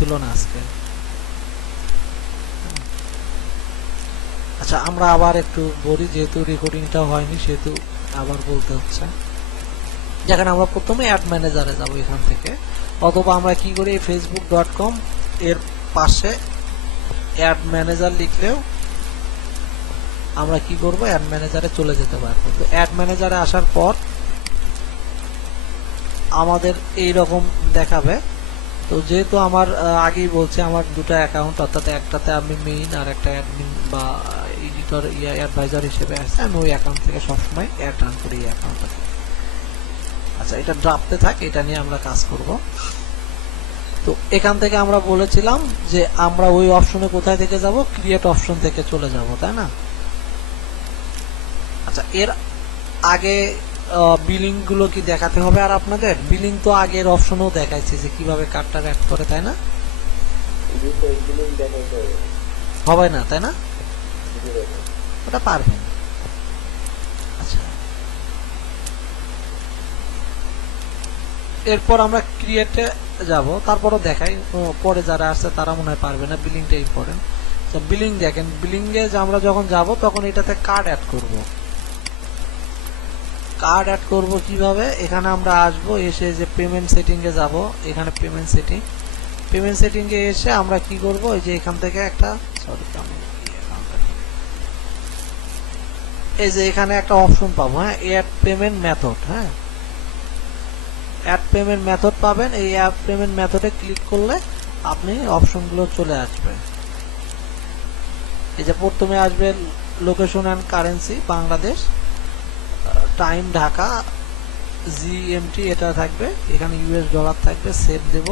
ছিল না আজকে। আচ্ছা আমরা আবার একটু বলি, যেহেতু রেকর্ডিংটা হয়নি সেহেতু আবার বলতে হচ্ছে। যেখানে আমরা প্রথমে অ্যাড ম্যানেজারে যাব এখান থেকে, অথবা আমরা কি করি facebook.com এর পাশে অ্যাড ম্যানেজার লিখলেও আমরা কি করব অ্যাড ম্যানেজারে চলে যেতে পারবো। তো অ্যাড ম্যানেজারে আসার পর আমাদের এই রকম দেখাবে। তো যেহেতু আমার আগেই বলছি আমার দুটো অ্যাকাউন্ট, অর্থাৎ একটাতে আমি মেইন আর একটা অ্যাডমিন বা এডিটর অ্যাডভাইজার হিসেবে আছে, আমি ওই অ্যাকাউন্ট থেকে সবসময় অ্যাড রান করি এই অ্যাকাউন্টটা। আচ্ছা এটা ড্রাফটে থাক, এটা নিয়ে আমরা কাজ করব। তো এখান থেকে আমরা বলেছিলাম যে আমরা ওই অপশনে কোথায় থেকে যাব, ক্রিয়েট অপশন থেকে চলে যাব, তাই না? আচ্ছা এর আগে বিলিং গুলো কি দেখাতে হবে? আর আপনাদের বিলিং তো আগের অপশনেও দেখাইছে যে কিভাবে কার্ডটা অ্যাড করে, তাই না? হবে না, তাই না? ওটা পারবেন। আচ্ছা এরপর আমরা ক্রিয়েটে যাব, তারপরও দেখাই, পরে যারা আসছে তারা মনে হয় পারবে না, বিলিংটা ইম্পর্টেন্ট। তো বিলিং দেখেন, বিলিং এ আমরা যখন যাব তখন এটাতে কার্ড অ্যাড করব। কার্ড অ্যাড করব কিভাবে? এখানে আমরা আসব, এসে যে পেমেন্ট সেটিং এ যাব, এখানে পেমেন্ট সেটিং এ এসে আমরা কি করব, এই যে এখান থেকে একটা এই যে এখানে একটা অপশন পাবো, হ্যাঁ অ্যাড পেমেন্ট মেথড। হ্যাঁ অ্যাড পেমেন্ট মেথড পাবেন। এই অ্যাড পেমেন্ট মেথডে ক্লিক করলে আপনি অপশনগুলো চলে আসবে। এই যে প্রথমে আসবে location and currency Bangladesh, time Dhaka, GMT এটা থাকবে, এখানে ইউএস ডলার থাকবে, সেভ দেব।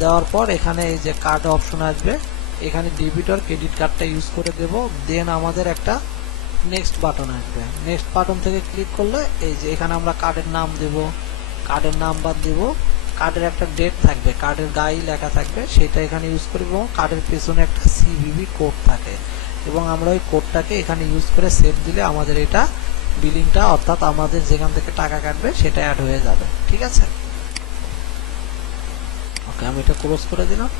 দেওয়ার পর এখানে এই যে কার্ড অপশন আসবে, এখানে ডেবিট আর ক্রেডিট কার্ডটা ইউজ করে দেব। দেন আমাদের একটা নেক্সট বাটন আসবে, নেক্সট বাটন থেকে ক্লিক করলে এই যে এখানে আমরা কার্ডের নাম দেব, কার্ডের নাম্বার দেব, কার্ডের একটা ডেট থাকবে, কার্ডের গায়ে লেখা থাকবে, সেটা এখানে ইউজ করব। এবং কার্ডের পেছনে একটা সিভিভি কোড থাকে এবং আমরা ওই কোডটাকে এখানে ইউজ করে সেভ দিলে আমাদের এটা বিলিংটা, অর্থাৎ আমাদের যেখান থেকে টাকা কাটবে সেটা অ্যাড হয়ে যাবে। ঠিক আছে, ওকে আমি এটা ক্লোজ করে দিলাম।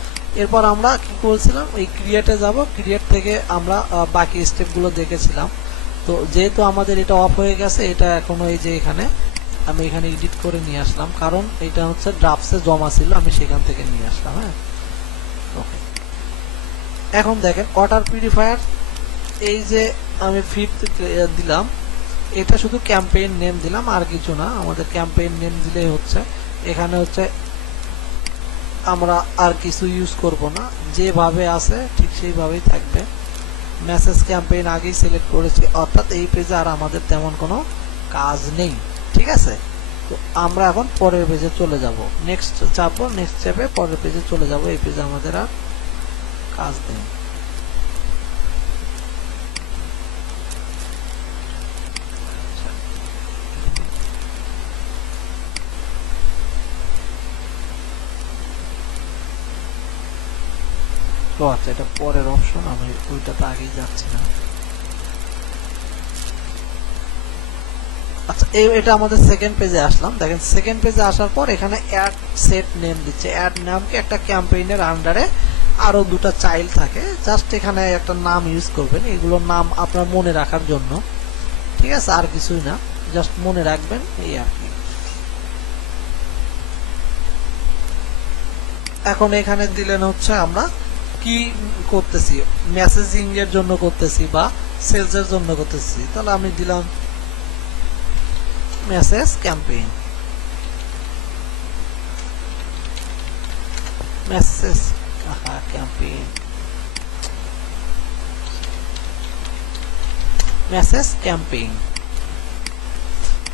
এরপর আমরা কি করেছিলাম, এই ক্রিয়েটে যাব, ক্রিয়েট থেকে আমরা বাকি স্টেপগুলো দেখেছিলাম। তো যেহেতু আমাদের এটা অফ হয়ে গেছে, এটা এখনো এই যে এখানে আমি এখানে এডিট করে নিয়ে আসলাম, কারণ এটা হচ্ছে ড্রাফটসে জমা ছিল, আমি সেখান থেকে নিয়ে আসলাম। হ্যাঁ ওকে, এখন দেখেন ওয়াটার পিউরিফায়ার, এই যে আমি ফিট দিলাম, এটা শুধু ক্যাম্পেইন নেম দিলাম, আর কিছু না। আমাদের ক্যাম্পেইন নেম দিলেই হচ্ছে। এখানে হচ্ছে আমরা আর কিছু ইউজ করব না, যেভাবে আছে ঠিক সেইভাবেই থাকবে। মেসেজ ক্যাম্পেইন আগেই সিলেক্ট করেছি, অর্থাৎ এই পেজে আর আমাদের তেমন কোনো কাজ নেই। ঠিক আছে, তো আমরা এখন পরের পেজে চলে যাব, নেক্সট চাপবো, নেক্সট চাপে পরের পেজে চলে যাব। এই পেজে আমাদের আর কাজ নেই। ও আচ্ছা, এটা পরের অপশন, আমি ওইটাতে আগেই যাচ্ছি না। আচ্ছা এটা আমাদের সেকেন্ড পেজে আসলাম। দেখেন সেকেন্ড পেজে আসার পর এখানে অ্যাড সেট নেম দিচ্ছে। অ্যাড নামকে একটা ক্যাম্পেইনের আন্ডারে আরো দুটো চাইল্ড থাকে, জাস্ট এখানে একটা নাম ইউজ করবেন। এগুলো নাম আপনার মনে রাখার জন্য, ঠিক আছে, আর কিছুই না, জাস্ট মনে রাখবেন এই আর কি। এখন এখানে দিলেন হচ্ছে আমরা কি করতেছি, মেসেজিং এর জন্য করতেছি বা সেলস এর জন্য করতেছি, তাহলে আমি দিলাম message campaign, message campaign, message campaign,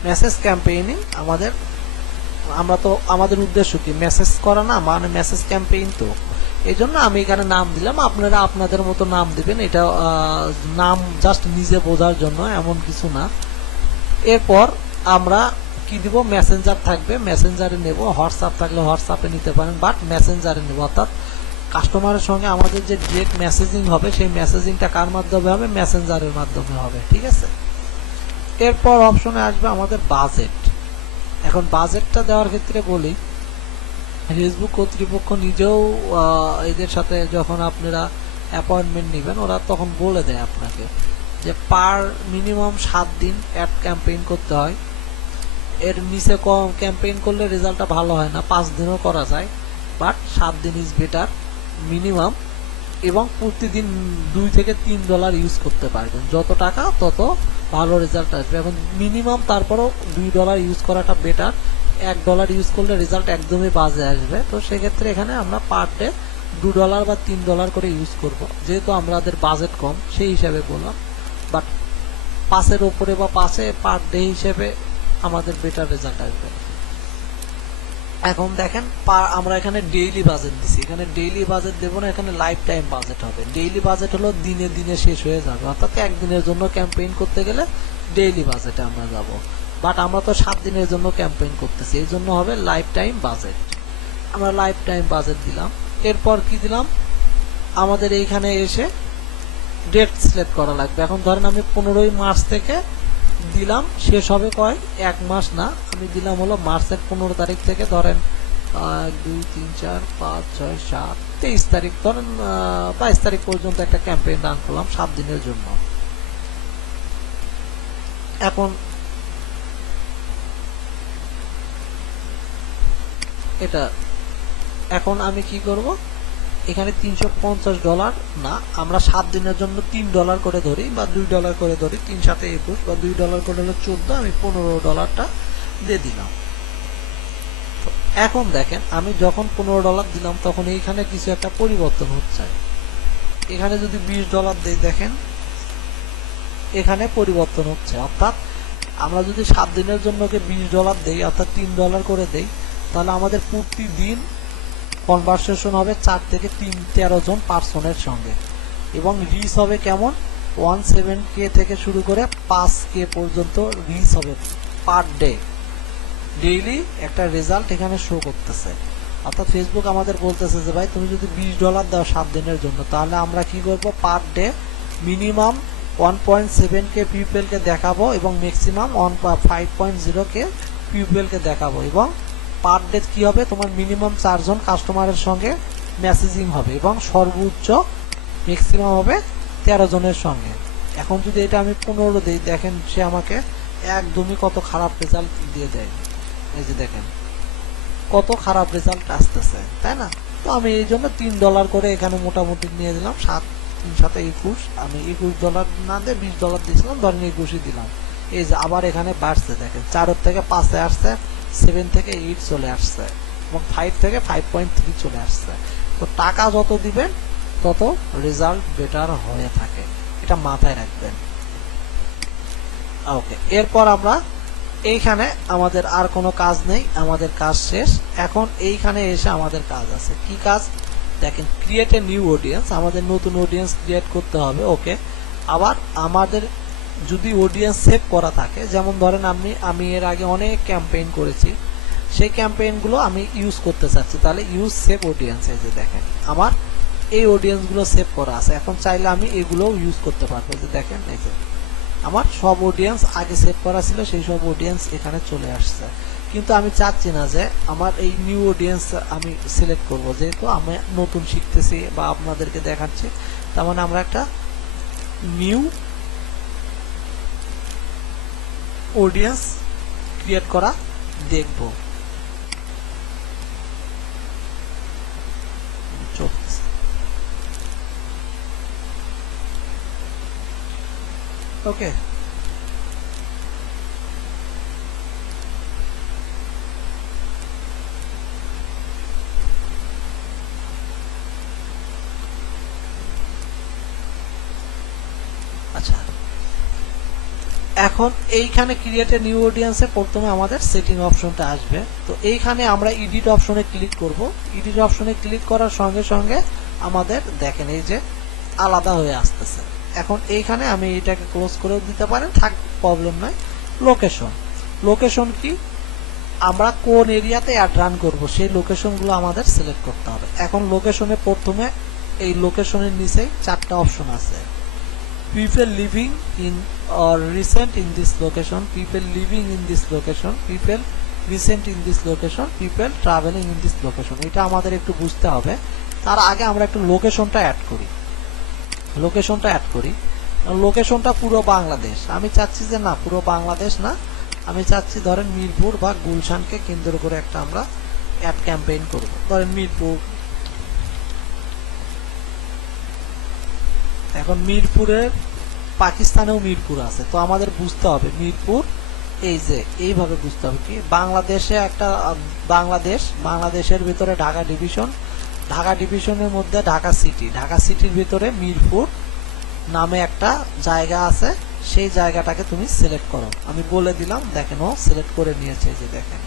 message campaigning আমাদের, আমরা তো আমাদের উদ্দেশ্য কি মেসেজ করা না, মানে মেসেজ ক্যাম্পেইন। তো এই জন্য আমি এখানে নাম দিলাম, আপনারা আপনাদের মতো নাম দিবেন, এটা নাম জাস্ট নিজে বোঝার জন্য, এমন কিছু না। এরপর আমরা কি দিব, মেসেঞ্জার থাকবে, মেসেঞ্জারে নেব, হোয়াটসঅ্যাপ থাকলে হোয়াটসঅ্যাপে নিতে পারেন, বাট মেসেঞ্জারে নেব, অর্থাৎ কাস্টমারের সঙ্গে আমাদের যে ডিরেক্ট মেসেজিং হবে সেই মেসেজিংটা কার মাধ্যমে হবে, মেসেঞ্জারের মাধ্যমে হবে। ঠিক আছে, এরপর অপশনে আসবে আমাদের বাজেট। এখন বাজেটটা দেওয়ার ক্ষেত্রে বলি, ফেসবুক কর্তৃপক্ষ নিজেও এদের সাথে যখন আপনারা অ্যাপয়েন্টমেন্ট নেবেন ওরা তখন বলে দেয় আপনাকে যে পার মিনিমাম 7 দিন অ্যাড ক্যাম্পেইন করতে হয়। এর নিচে কম ক্যাম্পেইন করলে রেজাল্টটা ভালো হয় না, 5 দিনও করা যায়, বাট 7 দিন ইজ বেটার মিনিমাম। এবং প্রতিদিন $2 থেকে $3 ইউজ করতে পারবেন, যত টাকা তত ভালো রেজাল্ট আসবে। এখন মিনিমাম তারপরও $2 ইউজ করাটা বেটার, $1 ইউজ করলে রেজাল্ট একদমই বাজে আসবে। তো সেক্ষেত্রে এখানে আমরা পার ডে $2 বা $3 করে ইউজ করব, যেহেতু আমাদের বাজেট কম সেই হিসাবে বললাম। বাট 5-এর উপরে বা 5-এ পার ডে হিসেবে আমাদের বেটার রেজাল্ট আসবে। এখন দেখেন আমরা এখানে ডেইলি বাজেট দিছি, এখানে ডেইলি বাজেট দেবো না, এখানে লাইফ টাইম বাজেট হবে। ডেইলি বাজেট হলো দিনে দিনে শেষ হয়ে যাবে, অর্থাৎ একদিনের জন্য ক্যাম্পেইন করতে গেলে ডেইলি বাজেটে আমরা যাব। বাট আমরা তো 7 দিনের জন্য ক্যাম্পেইন করতেছি, এই জন্য হবে লাইফ টাইম বাজেট। আমরা লাইফ টাইম বাজেট দিলাম। এরপর কি দিলাম, আমাদের এইখানে এসে ডেট সিলেক্ট করা লাগবে। এখন ধরেন আমি 15ই মার্চ থেকে দিলাম, শেষ হবে কয় 1 মাস না, আমি দিলাম হলো মার্চের 15 তারিখ থেকে ধরেন 1 2 3 4 5 6 7 23 তারিখ ধরেন 22 তারিখ পর্যন্ত একটা ক্যাম্পেইন রান করলাম 7 দিনের জন্য। এখন এটা এখন আমি কি করব, এখানে $350 না, আমরা 7 দিনের জন্য $3 করে ধরি বা $2 করে ধরি, 3 7 21 বা $2 করে হলো 14, আমি $15টা দিয়ে দিলাম। এখন দেখেন আমি যখন $15 দিলাম তখন এইখানে কিছু একটা পরিবর্তন হচ্ছে। এখানে যদি $20 দেই, দেখেন এখানে পরিবর্তন হচ্ছে, অর্থাৎ আমরা যদি 7 দিনের জন্য $20 দেই অর্থাৎ $3 করে দেই, তাহলে আমাদের প্রতিদিন কনভারসেশন হবে 4 থেকে 13 জন পার্সনের সঙ্গে, এবং রিচ হবে কেমন 17K থেকে শুরু করে 5K পর্যন্ত রিচ হবে পার ডে। ডেইলি একটা রেজাল্ট এখানে শো করতেছে, অর্থাৎ ফেসবুক আমাদের বলতেছে যে ভাই তুমি যদি $20 দাও 7 দিনের জন্য, তাহলে আমরা কি করব, পার ডে মিনিমাম 1.7K পিপলকে দেখাবো এবং ম্যাক্সিমাম 5.0K পিপলকে দেখাবো, এবং পার ডে কি হবে, তোমার মিনিমাম 4 জন কাস্টমারের সঙ্গে মেসেজিং হবে এবং সর্বোচ্চ ম্যাক্সিমাম হবে 13 জনের সঙ্গে। এখন যদি এটা আমি 15 দিই, দেখেন সে আমাকে একদমই কত খারাপ রেজাল্ট দিয়ে দেয়। এই যে দেখেন কত খারাপ রেজাল্ট আসতেছে, তাই না? তো আমি এই জন্য $3 করে এখানে মোটামুটি নিয়ে দিলাম, 7 3 7 21, আমি $21 না দিয়ে $20 দিয়েছিলাম, ধরেন 21 দিলাম। এই যে আবার এখানে বাড়ছে, দেখেন 4 থেকে 5-এ আসছে, 7 থেকে 8 চলে আসছে, এবং 5 থেকে 5.3 চলে আসছে। তো টাকা যত দিবেন তত রেজাল্ট বেটার হয়ে থাকে, এটা মাথায় রাখবেন। ওকে, এরপর আমরা এইখানে আমাদের আর কোনো কাজ নেই, আমাদের কাজ শেষ। এখন এইখানে এসে আমাদের কাজ আছে, কি কাজ দেখেন, ক্রিয়েট এ নিউ অডিয়েন্স, আমাদের নতুন অডিয়েন্স ক্রিয়েট করতে হবে। ওকে, আবার আমাদের যদি অডিয়েন্স সেভ করা থাকে, যেমন ধরেন আমি এর আগে অনেক ক্যাম্পেইন করেছি, সেই ক্যাম্পেইনগুলো আমি ইউজ করতে চাচ্ছি, তাহলে ইউজ সেভ অডিয়েন্স, এই যে দেখেন আমার এই অডিয়েন্সগুলো সেভ করা আছে। এখন চাইলে আমি এগুলোও ইউজ করতে পারবো, যে দেখেন এই যে আমার সব অডিয়েন্স আগে সেভ করা ছিল, সেই সব অডিয়েন্স এখানে চলে আসছে। কিন্তু আমি চাচ্ছি না যে আমার এই নিউ অডিয়েন্স আমি সিলেক্ট করব, যেহেতু আমি নতুন শিখতেছি বা আপনাদেরকে দেখাচ্ছি, তার মানে আমরা একটা নিউ অডিয়েন্স ক্রিয়েট করা দেখব। ওকে, আচ্ছা এখন এইখানে ক্রিয়েট এ নিউ অডিয়েন্সে প্রথমে আমাদের সেটিং অপশনটা আসবে। তো এইখানে আমরা এডিট অপশনে ক্লিক করব। এডিট অপশনে ক্লিক করার সঙ্গে সঙ্গে আমাদের দেখেন এই যে আলাদা হয়ে আসতেছে। এখন এইখানে আমি এটাকে ক্লোজ করেও দিতে পারেন, থাক প্রবলেম নয়। লোকেশন, লোকেশন কি, আমরা কোন এরিয়াতে অ্যাড রান করব সেই লোকেশনগুলো আমাদের সিলেক্ট করতে হবে। এখন লোকেশনে প্রথমে এই লোকেশনের নিচে 4টা অপশন আছে, people living in or recent in this location, people living in this location, people recent in this location, people travelling in this location, এটা আমাদের একটু বুঝতে হবে। তার আগে আমরা একটু লোকেশনটা অ্যাড করি। লোকেশনটা পুরো বাংলাদেশ। আমি চাচ্ছি যে না, পুরো বাংলাদেশ না, আমি চাচ্ছি ধরেন মিরপুর বা গুলশানকে কেন্দ্র করে একটা আমরা অ্যাড ক্যাম্পেইন করব। ধরেন মিরপুর, এখন মিরপুরের পাকিস্তানেও মিরপুর আছে, তো আমাদের বুঝতে হবে মিরপুর এই যে এইভাবে বুঝতে হবে কি, বাংলাদেশে একটা বাংলাদেশের ভিতরে ঢাকা ডিভিশন, ঢাকা ডিভিশনের মধ্যে ঢাকা সিটির ভিতরে মিরপুর নামে একটা জায়গা আছে, সেই জায়গাটাকে তুমি সিলেক্ট করো। আমি বলে দিলাম, দেখেন ও সিলেক্ট করে নিয়েছে, যে দেখেন।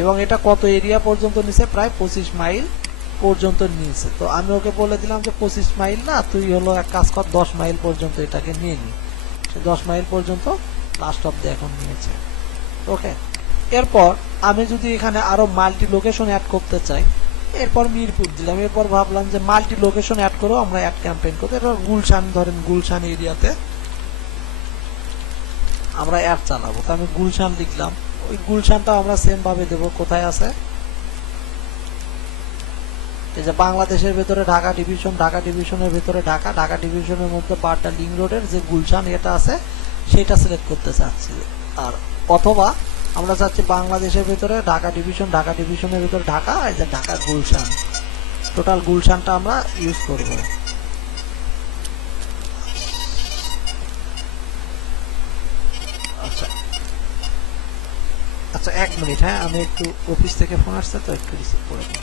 এবং এটা কত এরিয়া পর্যন্ত নিছে, প্রায় 25 মাইল পর্যন্ত নিয়েছে। তো আমি ওকে বলে দিলাম যে 25 মাইল না, তুই হলো এক কাজ কর, 10 মাইল পর্যন্ত এটাকে নিয়ে নি। সে 10 মাইল পর্যন্ত লাস্ট অফ দ্য এখন নিয়েছে। ওকে, এরপর আমি যদি এখানে আরো মাল্টি লোকেশন অ্যাড করতে চাই, এরপর মিরপুর দিলাম, এরপর ভাবলাম যে মাল্টি লোকেশন অ্যাড করো, আমরা অ্যাড ক্যাম্পেইন করবো। এরপর গুলশান, ধরেন গুলশান এরিয়াতে আমরা অ্যাড চালাবো। তো আমি গুলশান লিখলাম, ওই গুলশানটা আমরা সেম ভাবে দেবো। কোথায় আছে, এই যে বাংলাদেশের ভেতরে ঢাকা ডিভিশন, ঢাকা ডিভিশনের ভেতরে ঢাকা ডিভিশনের মধ্যে বাড্ডা লিংক রোডের যে গুলশান এটা আছে, সেটা সিলেক্ট করতে চাচ্ছি। আর অথবা আমরা চাচ্ছি বাংলাদেশের ভেতরে ঢাকা ডিভিশনের ভিতরে ঢাকা, এই যে ঢাকা গুলশান, টোটাল গুলশানটা আমরা ইউজ করব। আচ্ছা আচ্ছা, 1 মিনিট, হ্যাঁ, আমি একটু অফিস থেকে ফোন আসছে, তো একটু রিসিভ করে দিই।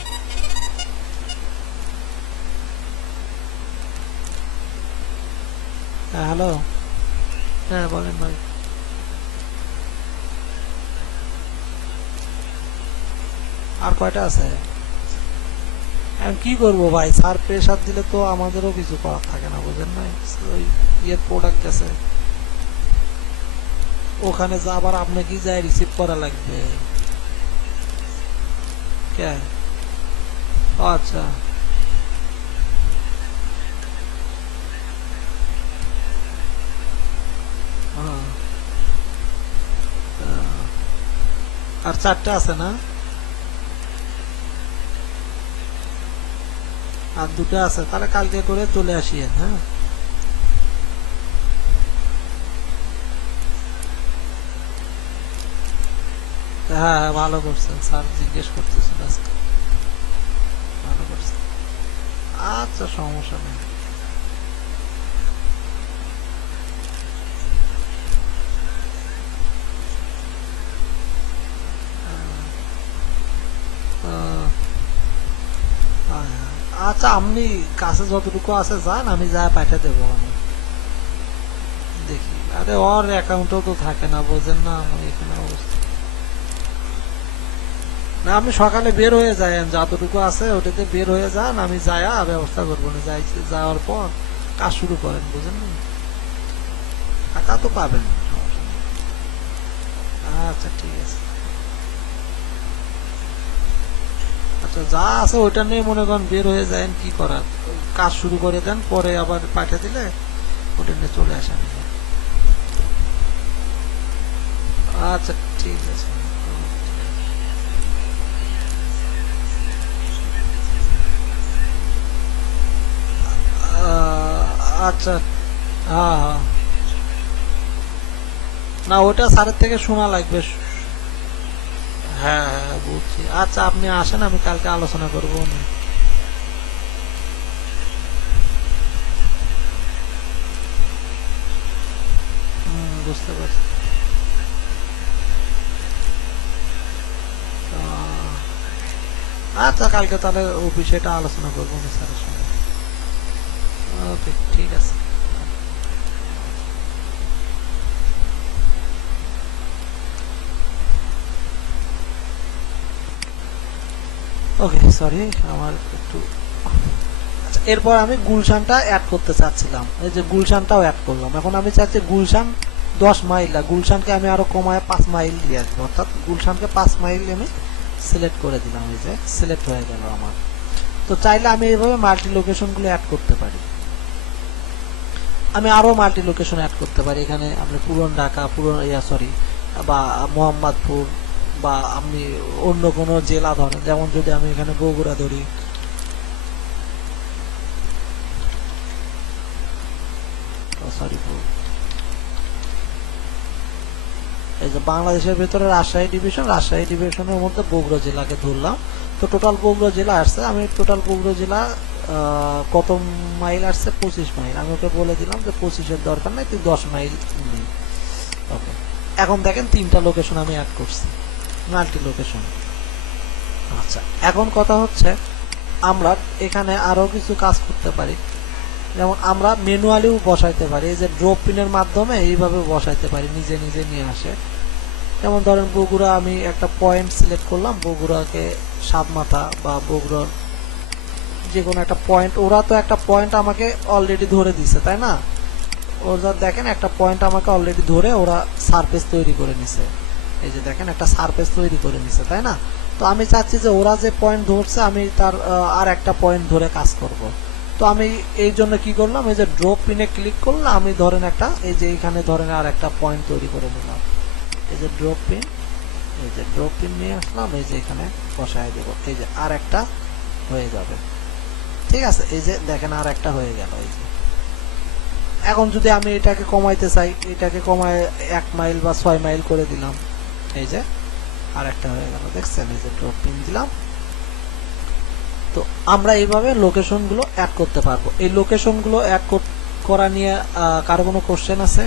হ্যাঁ, হ্যালো, হ্যাঁ বলেন ভাই। আর কয়টা আছে? এখন কি করবো ভাই, স্যার প্রেশার দিলে তো আমাদেরও কিছু করার থাকে না, বুঝেন না। ওই ইয়ের প্রোডাক্ট গেছে, ওখানে যা আবার আপনাকে যাই রিসিভ করা লাগবে। কে? আচ্ছা, হ্যাঁ, আর 4টা আছে না, আর 2টা আছে, তাহলে কালকে করে চলে আসিয়েন। হ্যাঁ, হ্যাঁ হ্যাঁ, ভালো করছেন, স্যার জিজ্ঞেস করতেছিল আজকে, ভালো করছেন। আচ্ছা, সমস্যা নেই। আচ্ছা, আপনি কাছে যতটুকু আছে যান, আমি যা পাঠিয়ে দেবো। আমি দেখি, আরে ওর অ্যাকাউন্টও তো থাকে না, বোঝেন না আমার এখানে অবস্থা। না, আপনি সকালে বের হয়ে যান, যতটুকু আছে ওটাতে বের হয়ে যান, আমি যায়া ব্যবস্থা করবো না, যাওয়ার পর কাজ শুরু করেন, বুঝেন না, টাকা তো পাবেন। আচ্ছা, ঠিক আছে। আচ্ছা, যা আছে ওইটা নিয়ে মনে করেন বের হয়ে যায়, কি করার, কাজ শুরু করে দেন, পরে আবার পাঠিয়ে দিলে ওটা নিয়ে চলে আসেন। আচ্ছা, ঠিক আছে। আচ্ছা, হ্যাঁ হ্যাঁ, না ওটা স্যারের থেকে শোনা লাগবে। হ্যাঁ হ্যাঁ, বুঝছি। আচ্ছা, আপনি আসেন, আমি কালকে আলোচনা করবো। বুঝতে পারছি। আচ্ছা, কালকে তাহলে অফিসে এটা আলোচনা করবো স্যারের সঙ্গে। ওকে, ঠিক আছে। ওকে, সরি, আমার একটু। আচ্ছা, এরপর আমি গুলশানটা অ্যাড করতে চাচ্ছিলাম, এই যে গুলশানটাও অ্যাড করলাম। এখন আমি চাচ্ছি গুলশান 10 মাইল, গুলশানকে আমি আরো কমায় 5 মাইল দিয়ে আসবো, অর্থাৎ গুলশানকে 5 মাইল আমি সিলেক্ট করে দিলাম, এই যে সিলেক্ট হয়ে গেল আমার। তো চাইলে আমি এইভাবে মাল্টি লোকেশন গুলো অ্যাড করতে পারি। আমি আরো মাল্টি লোকেশন অ্যাড করতে পারি, এখানে আপনি পুরন ঢাকা, পুরন সরি বা মোহাম্মদপুর বা আপনি অন্য কোনো জেলা ধরেন, যেমন যদি আমি এখানে বগুড়া ধরি, সরি এই যে বাংলাদেশের ভিতরে রাজশাহী ডিভিশনের মধ্যে বগুড়া জেলাকে ধরলাম। তো টোটাল বগুড়া জেলা আসছে, আমি টোটাল বগুড়া জেলা কত মাইল আসছে, 25 মাইল। আমি ওকে বলে দিলাম যে 25-এর দরকার নাই, তুই 10 মাইল নিবি। ওকে, এখন দেখেন 3টা লোকেশন আমি অ্যাড করছি, মাল্টি লোকেশন। আচ্ছা, এখন কথা হচ্ছে আমরা এখানে আরো কিছু কাজ করতে পারি, যেমন আমরা ম্যানুয়ালিও বসাইতে পারি। এই যে ড্রপ পিনের মাধ্যমে এইভাবে বসাইতে পারি, নিজে নিজে নিয়ে আসে। যেমন ধরেন বগুড়া, আমি একটা পয়েন্ট সিলেক্ট করলাম, বগুড়াকে সাতমাথা বা বগুড়ার যে কোনো একটা পয়েন্ট। ওরা তো একটা পয়েন্ট আমাকে অলরেডি ধরে দিছে, তাই না? ওরা দেখেন একটা পয়েন্ট আমাকে অলরেডি ধরে ওরা সারফেস তৈরি করে নিছে। এই যে দেখেন একটা সারফেস তৈরি করে নিছে, তাই না? তো আমি চাচ্ছি যে ওরা যে পয়েন্ট ধরছে আমি তার আর একটা পয়েন্ট ধরে কাজ করব। তো আমি এই জন্য কি করলাম, এই যে ড্রপ পিনে ক্লিক করলাম, আমি ধরেন একটা এই যে এইখানে ধরেন আর একটা পয়েন্ট তৈরি করে নিলাম। এই যে ড্রপ পিন, এই যে ড্রপ পিন নিয়ে আসলাম, এই যে এখানে বসায় দেব। এই যে আর একটা হয়ে যাবে, ঠিক আছে? এই যে দেখেন আর একটা হয়ে গেল। এই যে এখন যদি আমি এটাকে কমাইতে চাই, এটাকে কমায় 1 মাইল বা 6 মাইল করে দিলাম, এই যে আর একটা হয়ে গেল, দেখছেন? এই যে ড্রপ পিন দিলাম। তো আমরা এইভাবে লোকেশন গুলো অ্যাড করতে পারবো। এই লোকেশন গুলো অ্যাড করা নিয়ে কারো কোনো কোশ্চেন আছে?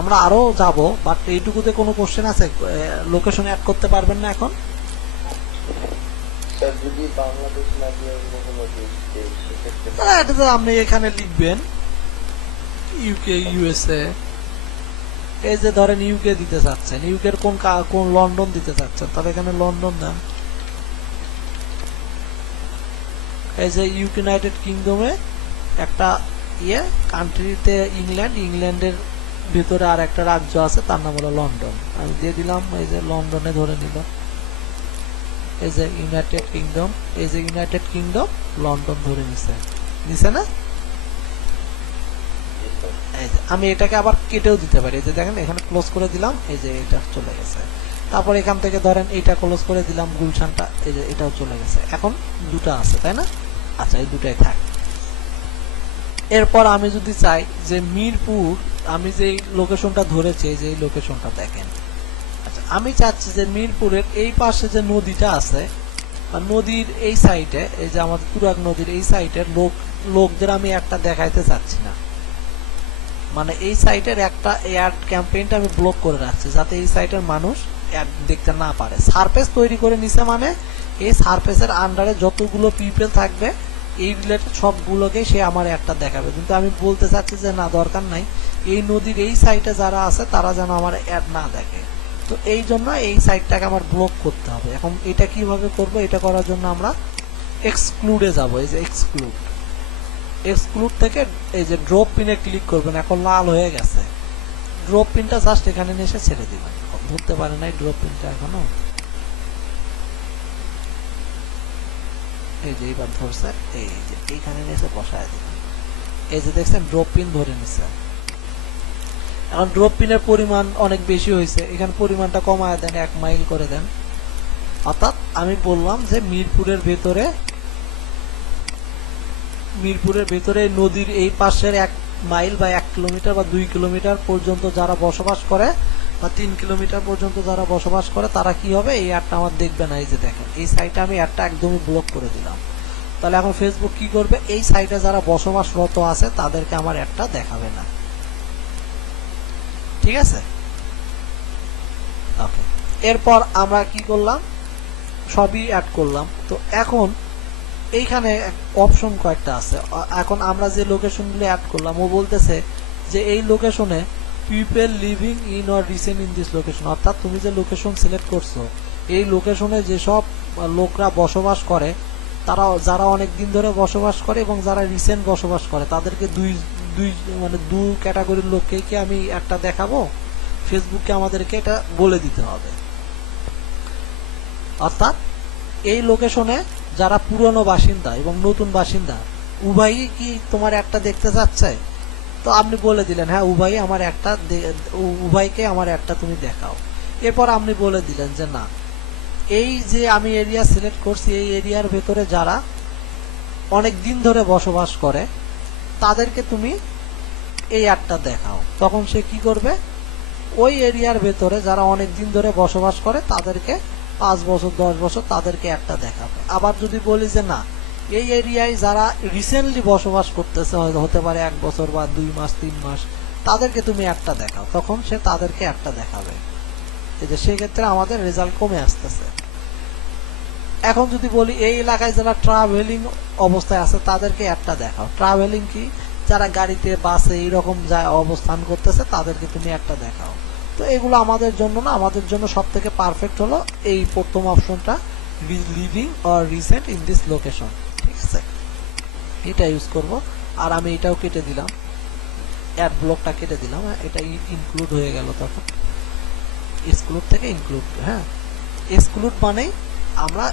আমরা আরো যাব, বাট এইটুকুতে কোনো কোশ্চেন আছে? লোকেশন অ্যাড করতে পারবেন না এখন? স্যার যদি বাংলাদেশ না দিয়ে অন্য কোনো দেশ এটা তো আপনি এখানে লিখবেন ইউকে, ইউএসএ। এই যে ধরেন ইউকে দিতে চাচ্ছেন, ইউকের কোন লন্ডন দিতে চাচ্ছেন, তাহলে এখানে লন্ডন দেন। এই যে ইউনাইটেড কিংডমে একটা কান্ট্রিতে ইংল্যান্ডের ভিতরে আর একটা রাজ্য আছে, তার নাম হলো লন্ডন। আমি দিয়ে দিলাম, এই যে লন্ডনে ধরে নিল। এই যে ইউনাইটেড কিংডম, এই যে ইউনাইটেড কিংডম লন্ডন ধরে নিছে না? আমি এটাকে আবার কেটেও দিতে পারি। এই যে দেখেন এখানে ক্লোজ করে দিলাম, এই যে এটা চলে গেছে। তারপর এখান থেকে ধরেন এটা ক্লোজ করে দিলাম, গুলশানটা, এই যে এটাও চলে গেছে। এখন দুটো আছে, তাই না? আচ্ছা, এই দুটাই থাক। এরপর আমি যদি চাই যে মিরপুর, আমি যে লোকেশনটা ধরেছি, যে এই লোকেশনটা দেখেন। আচ্ছা, আমি চাচ্ছি যে মিরপুরের এই পাশে যে নদীটা আছে, নদীর এই সাইডে, এই যে আমাদের তুরাগ নদীর এই সাইডের লোকদের আমি একটা দেখাইতে চাচ্ছি না। মানে এই সাইটের একটা অ্যাড ক্যাম্পেইনটা আমি ব্লক করে রাখছি, যাতে এই সাইটের মানুষ অ্যাড দেখতে না পারে। সারফেস তৈরি করে নিছে, মানে এই সারফেসের আন্ডারে যতগুলো পিপল থাকবে এই রিলেটেড সবগুলোকে সে আমার একটা দেখাবে। কিন্তু আমি বলতে চাচ্ছি যে না, দরকার নাই, এই নদীর এই সাইটে যারা আছে তারা যেন আমার অ্যাড না দেখে। তো এই জন্য এই সাইটটাকে আমার ব্লক করতে হবে। এখন এটা কিভাবে করব? এটা করার জন্য আমরা এক্সক্লুডে যাব। এই যে এক্সক্লুড থেকে এই যে ড্রপ পিনে ক্লিক করবেন। এখন লাল হয়ে গেছে, ড্রপ পিনটা জাস্ট এখানে এসে ছেড়ে দিবেন। ধরতে পারে নাই ড্রপ পিনটা এখনো, এই যে এইবার ধরছে, এই যে এইখানে এসে বসায় দিবেন। এই যে দেখছেন ড্রপ পিন ধরে নিছে। এখন ড্রপ পিনের পরিমাণ অনেক বেশি হয়েছে, এখানে পরিমাণটা কমায় দেন, 1 মাইল করে দেন। অর্থাৎ আমি বললাম যে মিরপুরের ভেতরে নদীর এই পাশের 1 মাইল বা 1 কিলোমিটার বা 2 কিলোমিটার পর্যন্ত যারা বসবাস করে, বা 3 কিলোমিটার পর্যন্ত যারা বসবাস করে, তারা কি হবে, এই অ্যাডটা আমার দেখবে না। এই যে দেখেন এই সাইটে আমি অ্যাডটা একদমই ব্লক করে দিলাম। তাহলে এখন ফেসবুক কি করবে, এই সাইটে যারা বসবাসরত আছে তাদেরকে আমার অ্যাডটা দেখাবে না। ঠিক আছে? ওকে, এরপর আমরা কি করলাম, সবই অ্যাড করলাম। তো এখন এইখানে অপশন কয়েকটা আছে। এখন আমরা যে লোকেশনগুলো অ্যাড করলাম, ও বলতেছে যে এই লোকেশনে people living in or recent in this location, অর্থাৎ তুমি যে লোকেশন সিলেক্ট করছো এই লোকেশনে যেসব লোকরা বসবাস করে, তারা যারা অনেক দিন ধরে বসবাস করে এবং যারা রিসেন্ট বসবাস করে, তাদেরকে দুই ক্যাটাগরির লোককে আমি একটা দেখাবো। ফেসবুককে আমাদেরকে এটা বলে দিতে হবে। অর্থাৎ এই লোকেশনে যারা পুরনো বাসিন্দা এবং নতুন বাসিন্দা উভয়ই কি তোমার একটা দেখতে চাচ্ছে? তো আপনি বলে দিলেন হ্যাঁ, উভয়ই আমার একটা, উভয়কে আমার একটা তুমি দেখাও। এরপর আপনি বলে দিলেন যে না, এই যে আমি এরিয়া সিলেক্ট করছি, এই এরিয়ার ভেতরে যারা অনেক দিন ধরে বসবাস করে তাদেরকে তুমি এই অ্যাডটা দেখাও। তখন সে কি করবে, ওই এরিয়ার ভেতরে যারা অনেক দিন ধরে বসবাস করে তাদেরকে 5 বছর 10 বছর তাদেরকে একটা দেখাবে। আবার যদি বলি যে না, এই এরিয়ায় যারা রিসেন্টলি বসবাস করতেছে, হয়তো হতে পারে 1 বছর বা 2 মাস 3 মাস, তাদেরকে তুমি একটা দেখাও, তখন সে তাদেরকে একটা দেখাবে। এই যে সেক্ষেত্রে আমাদের রেজাল্ট কমে আসতেছে। এখন যদি বলি এই এলাকায় যারা ট্রাভেলিং অবস্থায় আছে তাদেরকে একটা দেখাও। ট্রাভেলিং কি, যারা গাড়িতে বাসে এইরকম যায় অবস্থান করতেছে তাদেরকে তুমি একটা দেখাও। তো এগুলো আমাদের জন্য না, আমাদের জন্য সব থেকে পারফেক্ট হলো এই প্রথম অপশনটা, living or recent in this location. ঠিক আছে, এটা ইউজ করব। আর আমি এটাও কেটে দিলাম, অ্যাড ব্লকটা কেটে দিলাম। এটা ইনক্লুড হয়ে গেল, তখন এক্সক্লুড থেকে ইনক্লুড। হ্যাঁ, এক্সক্লুড মানেই আমরা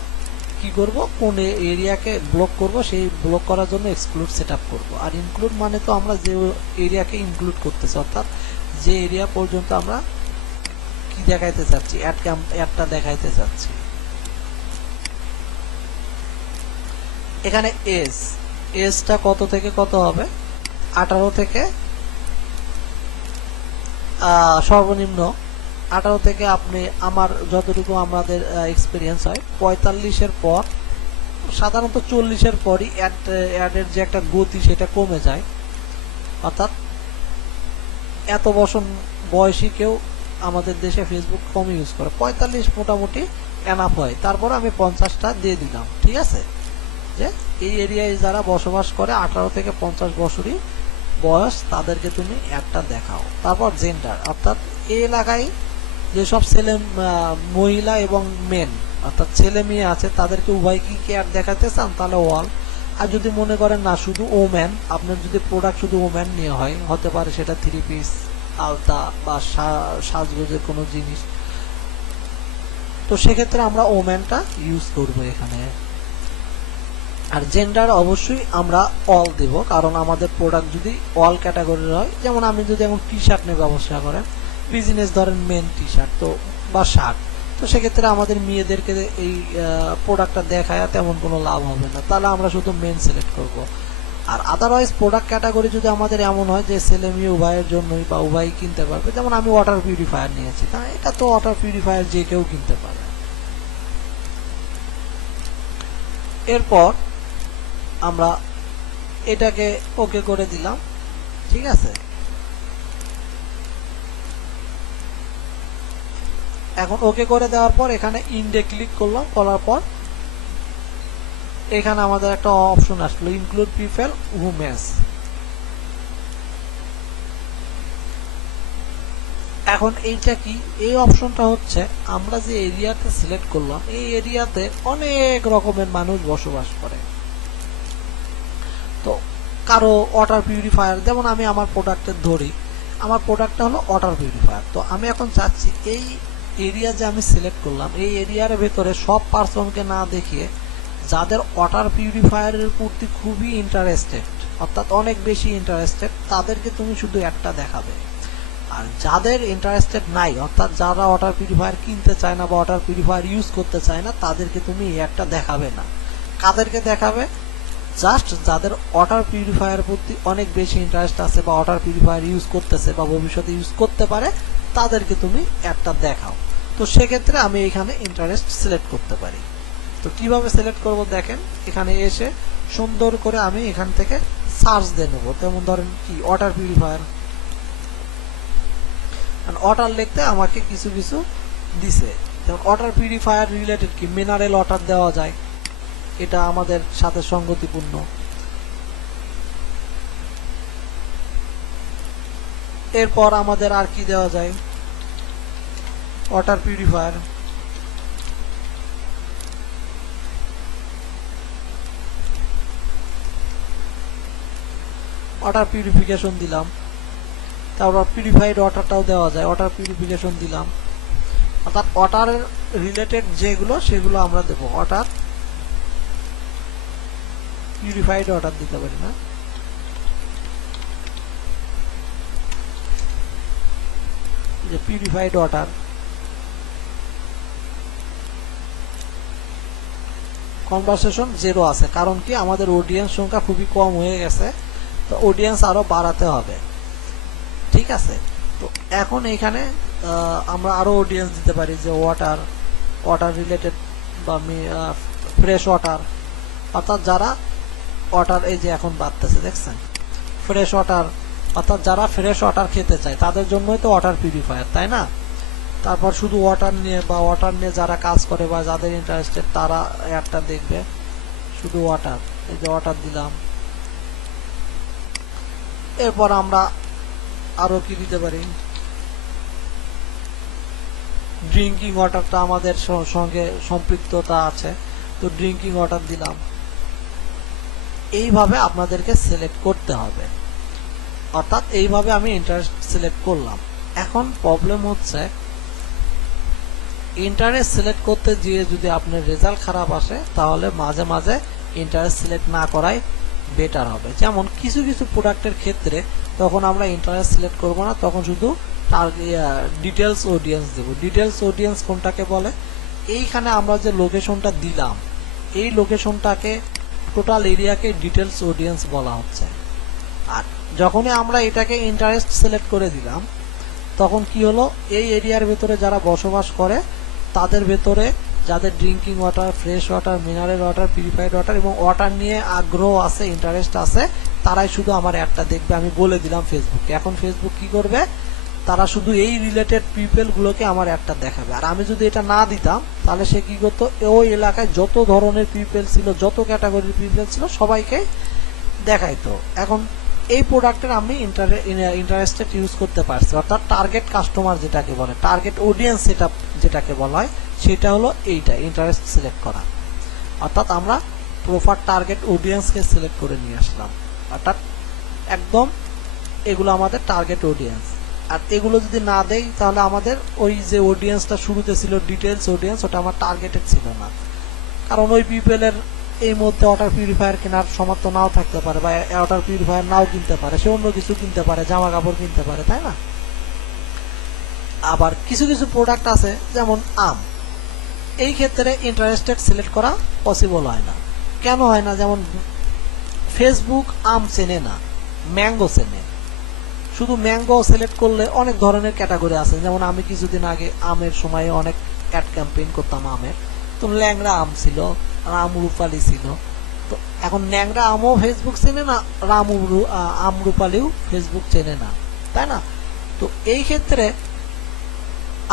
কি করব, কোন এরিয়াকে ব্লক করব, সেই ব্লক করার জন্য এক্সক্লুড সেটআপ করব। আর ইনক্লুড মানে তো আমরা যে এরিয়াকে ইনক্লুড করতেছি, অর্থাৎ যে এরিয়া পর্যন্ত আমরা কি দেখাইতে চাচ্ছি, অ্যাডটা দেখাইতে চাচ্ছি। এখানে এজটা কত থেকে কত হবে, 18 থেকে সর্বনিম্ন 18 থেকে আপনি, আমার যতটুকু আমাদের এক্সপিরিয়েন্স হয়, 45-এর পর, সাধারণত 40-এর পরই অ্যাডের যে একটা গতি সেটা কমে যায়। অর্থাৎ এত বছর বয়সী কেউ আমাদের দেশে ফেসবুক কম ইউজ করে, 45 মোটামুটি এনাফ হয়। তারপর আমি 50টা দিয়ে দিলাম। ঠিক আছে, যে এই এরিয়ায় যারা বসবাস করে 18 থেকে 50 বছরই বয়স, তাদেরকে তুমি একটা দেখাও। তারপর জেন্ডার, অর্থাৎ এই এলাকায় যেসব ছেলে, মহিলা এবং মেন, অর্থাৎ ছেলে মেয়ে আছে, তাদেরকে উভয় কি অ্যাড দেখাতে চান, তাহলে ওয়াল। আর যদি মনে করেন না শুধু ওম্যান, আপনার যদি প্রোডাক্ট শুধু ওম্যান নিয়ে হয়, হতে পারে সেটা 3 পিস, আলতা বা সাজগোজের কোনো জিনিস, তো সেক্ষেত্রে আমরা ওম্যানটা ইউজ করব এখানে। আর জেন্ডার অবশ্যই আমরা অল দেব, কারণ আমাদের প্রোডাক্ট যদি অল ক্যাটাগরির হয়, যেমন আমি যদি এখন টি শার্ট নিয়ে ব্যবসা করেন, বিজনেস ধরেন মেন টি শার্ট তো বা শার্ট, তো সেক্ষেত্রে আমাদের মেয়েদেরকে এই প্রোডাক্টটা দেখায় তেমন কোনো লাভ হবে না, তাহলে আমরা শুধু মেন সিলেক্ট করব। আর আদারওয়াইজ প্রোডাক্ট ক্যাটাগরি যদি আমাদের এমন হয় যে ছেলে মেয়ে উভয়ের জন্যই বা উভয়ই কিনতে পারবে, যেমন আমি ওয়াটার পিউরিফায়ার নিয়েছি, তা এটা তো ওয়াটার পিউরিফায়ার যে কেউ কিনতে পারে। এরপর আমরা এটাকে ওকে করে দিলাম। ঠিক আছে, এখন ওকে করে দেওয়ার পর এখানে ইন্ডে ক্লিক করলাম, করার পর এখানে আমাদের একটা অপশন আসলো, ইনক্লুড পিপল হু ম্যাচ। এখন এইটা কি, এই অপশনটা হচ্ছে আমরা যে এরিয়াতে সিলেক্ট করলাম, এই এরিয়াতে অনেক রকমের মানুষ বসবাস করে। তো কারো ওয়াটার পিউরিফায়ার, যেমন আমি আমার প্রোডাক্টের ধরি, আমার প্রোডাক্টটা হলো ওয়াটার পিউরিফায়ার। তো আমি এখন চাচ্ছি এই এরিয়া যে আমি সিলেক্ট করলাম, এই এরিয়ার ভেতরে সব পার্সনকে না দেখিয়ে যাদের ওয়াটার পিউরিফায়ারের প্রতি খুবই ইন্টারেস্টেড, অর্থাৎ অনেক বেশি ইন্টারেস্টেড, তাদেরকে তুমি শুধু একটা দেখাবে। আর যাদের ইন্টারেস্টেড নাই, অর্থাৎ যারা ওয়াটার পিউরিফায়ার কিনতে চায় না বা ওয়াটার পিউরিফায়ার ইউজ করতে চায় না, তাদেরকে তুমি একটা দেখাবে না। কাদেরকে দেখাবে, জাস্ট যাদের ওয়াটার পিউরিফায়ার প্রতি অনেক বেশি ইন্টারেস্ট আছে বা ওয়াটার পিউরিফায়ার ইউজ করতেছে বা ভবিষ্যতে ইউজ করতে পারে, তাদেরকে তুমি একটা দেখাও। তো সেক্ষেত্রে আমি এখানে ইন্টারেস্ট সিলেক্ট করতে পারি। তো কিভাবে সিলেক্ট করব দেখেন, এখানে এসে সুন্দর করে আমি এখান থেকে সার্চ দিয়ে নেব। যেমন ধরেন কি ওয়াটার পিউরিফায়ার, ওয়াটার লিখতে আমাকে কিছু কিছু দিছে, যেমন ওয়াটার পিউরিফায়ার রিলেটেড কি মিনারেল ওয়াটার দেওয়া যায়, এটা আমাদের সাথে সঙ্গতিপূর্ণ। এরপর আমাদের আর কি দেওয়া যায়, ওয়াটার পিউরিফায়ার, ওয়াটার পিউরিফিকেশন দিলাম, তারপর পিউরিফাইড ওয়াটারটাও দেওয়া যায়, ওয়াটার পিউরিফিকেশন দিলাম। অর্থাৎ ওয়াটারের রিলেটেড যেগুলো সেগুলো আমরা দেবো। ওয়াটার পিউরিফাইড ওয়াটার দিতে পারি না, যে পিউরিফাইড ওয়াটার, কনভারসেশন 0 আছে, কারণ কি আমাদের অডিয়েন্স সংখ্যা খুবই কম হয়ে গেছে, তো অডিয়েন্স আরো বাড়াতে হবে। ঠিক আছে, তো এখন এখানে আমরা আরো অডিয়েন্স দিতে পারি, যে ওয়াটার রিলেটেড বা ফ্রেশ ওয়াটার, অর্থাৎ যারা ওয়াটার, এই যে এখন বাড়তেছে দেখছেন ফ্রেশ ওয়াটার, অর্থাৎ যারা ফ্রেশ ওয়াটার খেতে চায় তাদের জন্যই তো ওয়াটার পিউরিফায়ার, তাই না? তারপর শুধু ওয়াটার নিয়ে বা ওয়াটার নিয়ে যারা কাজ করে বা যাদের ইন্টারেস্টেড তারা অ্যাডটা দেখবে, শুধু ওয়াটার, এই যে ওয়াটার দিলাম। এরপর আমরা আরো কি দিতে পারি, ড্রিঙ্কিং ওয়াটারটা আমাদের সঙ্গে সম্পৃক্ততা আছে, তো ড্রিঙ্কিং ওয়াটার দিলাম। এইভাবে আপনাদেরকে সিলেক্ট করতে হবে, অর্থাৎ এইভাবে আমি ইন্টারেস্ট সিলেক্ট করলাম। এখন প্রবলেম হচ্ছে ইন্টারেস্ট সিলেক্ট করতে গিয়ে যদি আপনার রেজাল্ট খারাপ আসে, তাহলে মাঝে মাঝে ইন্টারেস্ট সিলেক্ট না করাই বেটার হবে। যেমন কিছু কিছু প্রোডাক্টের ক্ষেত্রে তখন আমরা ইন্টারেস্ট সিলেক্ট করব না, তখন শুধু ডিটেলস অডিয়েন্স দেব। ডিটেলস অডিয়েন্স কোনটাকে বলে, এইখানে আমরা যে লোকেশনটা দিলাম, এই লোকেশনটাকে টোটাল এরিয়াকে ডিটেলস অডিয়েন্স বলা হচ্ছে। আর যখনই আমরা এটাকে ইন্টারেস্ট সিলেক্ট করে দিলাম, তখন কি হলো, এই এরিয়ার ভেতরে যারা বসবাস করে তাদের ভেতরে যাদের drinking water, fresh water, mineral water, purified water এবং ওয়াটার নিয়ে আগ্রহ আছে, ইন্টারেস্ট আছে, তারাই শুধু আমার অ্যাডটা দেখবে। আমি বলে দিলাম ফেসবুকে। এখন ফেসবুক কি করবে, তারা শুধু এই রিলেটেড পিপল গুলোকে আমার অ্যাডটা দেখাবে। আর আমি যদি এটা না দিতাম, তাহলে সে কি করতো, ওই এলাকায় যত ধরনের পিপল ছিল, যত ক্যাটাগরির পিপল ছিল, সবাইকে দেখাইতো। এখন এই প্রোডাক্টের আমি ইন্টারেস্টেড ইউজ করতে পারছি, অর্থাৎ টার্গেট কাস্টমার যেটাকে বলে, টার্গেট অডিয়েন্স সেটআপ যেটাকে বলা হয়, সেটা হলো এইটা ইন্টারেস্ট সিলেক্ট করা। অর্থাৎ আমরা প্রপার টার্গেট অডিয়েন্সকে সিলেক্ট করে নিয়ে আসলাম, অর্থাৎ একদম এগুলো আমাদের টার্গেট অডিয়েন্স। আর এগুলো যদি না দেই, তাহলে আমাদের ওই যে অডিয়েন্সটা শুরুতে ছিল ডিটেলস অডিয়েন্স, ওটা আমার টার্গেটেড ছিল না, কারণ ওই পিপলের এই মধ্যে ওয়াটার পিউরিফায়ার কেনার সামর্থ্য নাও থাকতে পারে, বা ওয়াটার পিউরিফায়ার নাও কিনতে পারে, সে অন্য কিছু কিনতে পারে, জামা কাপড় কিনতে পারে, তাই না? আবার কিছু কিছু প্রোডাক্ট আছে, যেমন আম, এই ক্ষেত্রে ইন্টারেস্টেড সিলেক্ট করা পসিবল হয় না। কেন হয় না? যেমন ফেসবুক আম চেনে না, ম্যাঙ্গো চেনে। শুধু ম্যাঙ্গো সিলেক্ট করলে অনেক ধরনের ক্যাটাগরি আছে, যেমন আমি কিছুদিন আগে আমের সময় অনেক অ্যাড ক্যাম্পেইন করতাম আমের, তো ল্যাংড়া আম ছিল, রামরূপালি ছিল। তো এখন ন্যাংরা আমও ফেসবুক চেনে না, আমরূপালিও ফেসবুক চেনে না, তাই না? তো এই ক্ষেত্রে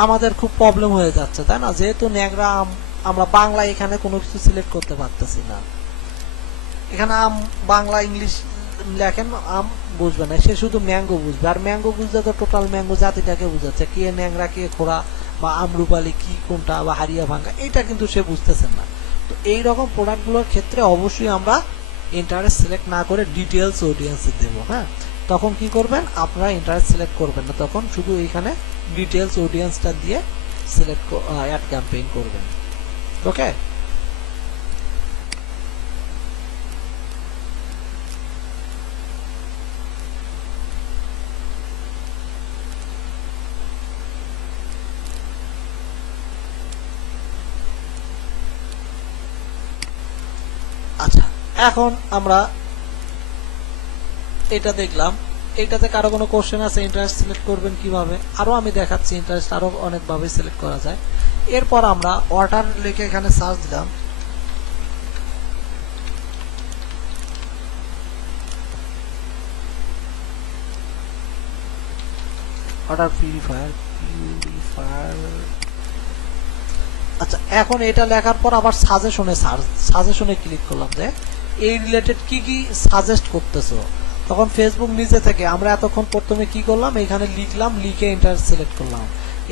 আমাদের খুব প্রবলেম হয়ে যাচ্ছে, তাই না? যেহেতু ন্যাংরা আম, আমরা বাংলা এখানে কোনো কিছু সিলেক্ট করতে পারতেছি না। এখানে আম বাংলা ইংলিশ লেখেন, আম বুঝবে না, সে শুধু ম্যাঙ্গো বুঝবে। আর ম্যাঙ্গো বুঝতে তো টোটাল ম্যাঙ্গো জাতিটাকে বুঝাচ্ছে, কে ন্যাংরা, কে খোড়া, বা আমরূপালি কি কোনটা, বা হারিয়া ভাঙ্গা, এটা কিন্তু সে বুঝতেছেন না। তো এইরকম প্রোডাক্টগুলোর ক্ষেত্রে অবশ্যই আমরা ইন্টারেস্ট সিলেক্ট না করে ডিটেলস অডিয়েন্স দেবো। হ্যাঁ, তখন কি করবেন, আপনারা ইন্টারেস্ট সিলেক্ট করবেন না, তখন শুধু এইখানে ডিটেলস অডিয়েন্সটা দিয়ে সিলেক্ট অ্যাড ক্যাম্পেইন করবেন। ওকে, আচ্ছা, এখন আমরা এটা দেখলাম। এটাতে কারো কোনো কোশ্চেন আছে, ইন্টারেস্ট সিলেক্ট করবেন কিভাবে? আরো আমি দেখাচ্ছি, ইন্টারেস্ট আরো অনেকভাবে সিলেক্ট করা যায়। এরপর আমরা ওয়াটার লিখে এখানে সার্চ দিলাম। Water purifier. আচ্ছা, এখন এটা লেখার পর আবার সাজেশনে ক্লিক করলাম, যে এই রিলেটেড কি কি সাজেস্ট করতেছো। তখন ফেসবুক নিজে থেকে, আমরা এতক্ষণ প্রথমে কি করলাম, এখানে লিখলাম, লিখে ইন্টারেস্ট সিলেক্ট করলাম।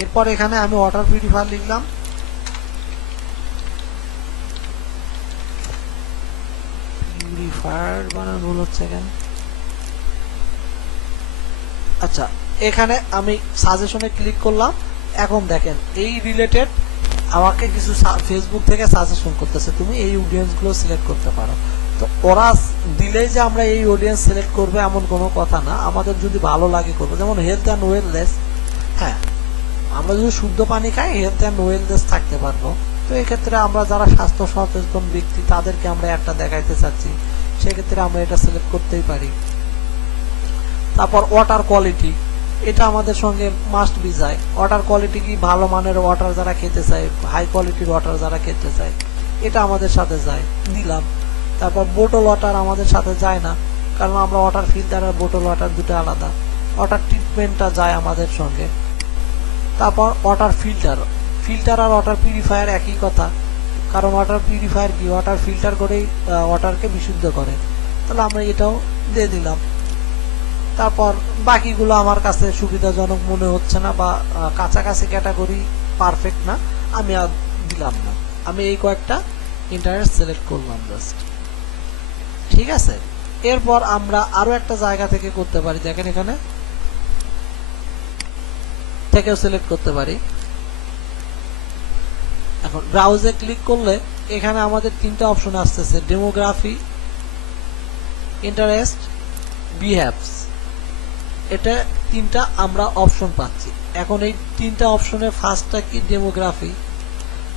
এরপর এখানে আমি ওয়াটার পিউরিফায়ার লিখলাম, পিউরিফায়ার বানান ভুল হচ্ছে কেন। আচ্ছা, এখানে আমি সাজেশনে ক্লিক করলাম। এখন দেখেন এই রিলেটেড আমাকে কিছু ফেসবুক থেকে সাজেশন করতেছে, তুমি এই অডিয়েন্স গুলো সিলেক্ট করতে পারো। তো ওরা দিলেই যে আমরা এই অডিয়েন্স সিলেক্ট করবে এমন কোনো কথা না, আমাদের যদি ভালো লাগে করবো। যেমন হেলথ অ্যান্ড ওয়েলনেস, হ্যাঁ, আমরা যদি শুদ্ধ পানি খাই হেলথ অ্যান্ড ওয়েলনেস থাকতে পারবো, তো এক্ষেত্রে আমরা যারা স্বাস্থ্য সচেতন ব্যক্তি তাদেরকে আমরা একটা দেখাইতে চাচ্ছি, সেক্ষেত্রে আমরা এটা সিলেক্ট করতেই পারি। তারপর ওয়াটার কোয়ালিটি, এটা আমাদের সঙ্গে মাস্ট বি যায়। ওয়াটার কোয়ালিটি কি, ভালো মানের ওয়াটার যারা খেতে চায়, হাই কোয়ালিটির ওয়াটার যারা খেতে চায়, এটা আমাদের সাথে যায়, দিলাম। তারপর বোতল ওয়াটার আমাদের সাথে যায় না, কারণ আমরা ওয়াটার ফিল্টার আর বোতল ওয়াটার দুটো আলাদা। ওয়াটার ট্রিটমেন্টটা যায় আমাদের সঙ্গে। তারপর ওয়াটার ফিল্টার, ফিল্টার আর ওয়াটার পিউরিফায়ার একই কথা, কারণ ওয়াটার পিউরিফায়ার কি, ওয়াটার ফিল্টার করেই ওয়াটারকে বিশুদ্ধ করে, তাহলে আমরা এটাও দিয়ে দিলাম। তারপর বাকিগুলো আমার কাছে সুবিধাজনক মনে হচ্ছে না বা কাছাকাছি ক্যাটাগরি পারফেক্ট না, আমি আর দিলাম না। আমি এই কয়েকটা ইন্টারেস্ট সিলেক্ট করলাম জাস্ট। ঠিক আছে, এরপর আমরা আরো একটা জায়গা থেকে করতে পারি। দেখেন এখানে থেকেও সিলেক্ট করতে পারি। এখন ব্রাউজে ক্লিক করলে এখানে আমাদের তিনটা অপশন আসতেছে, ডেমোগ্রাফি, ইন্টারেস্ট, বিহেভস। এটা তিনটা আমরা অপশন পাচ্ছি। এখন এই তিনটা অপশনের ফার্স্টটা কি, ডেমোগ্রাফি।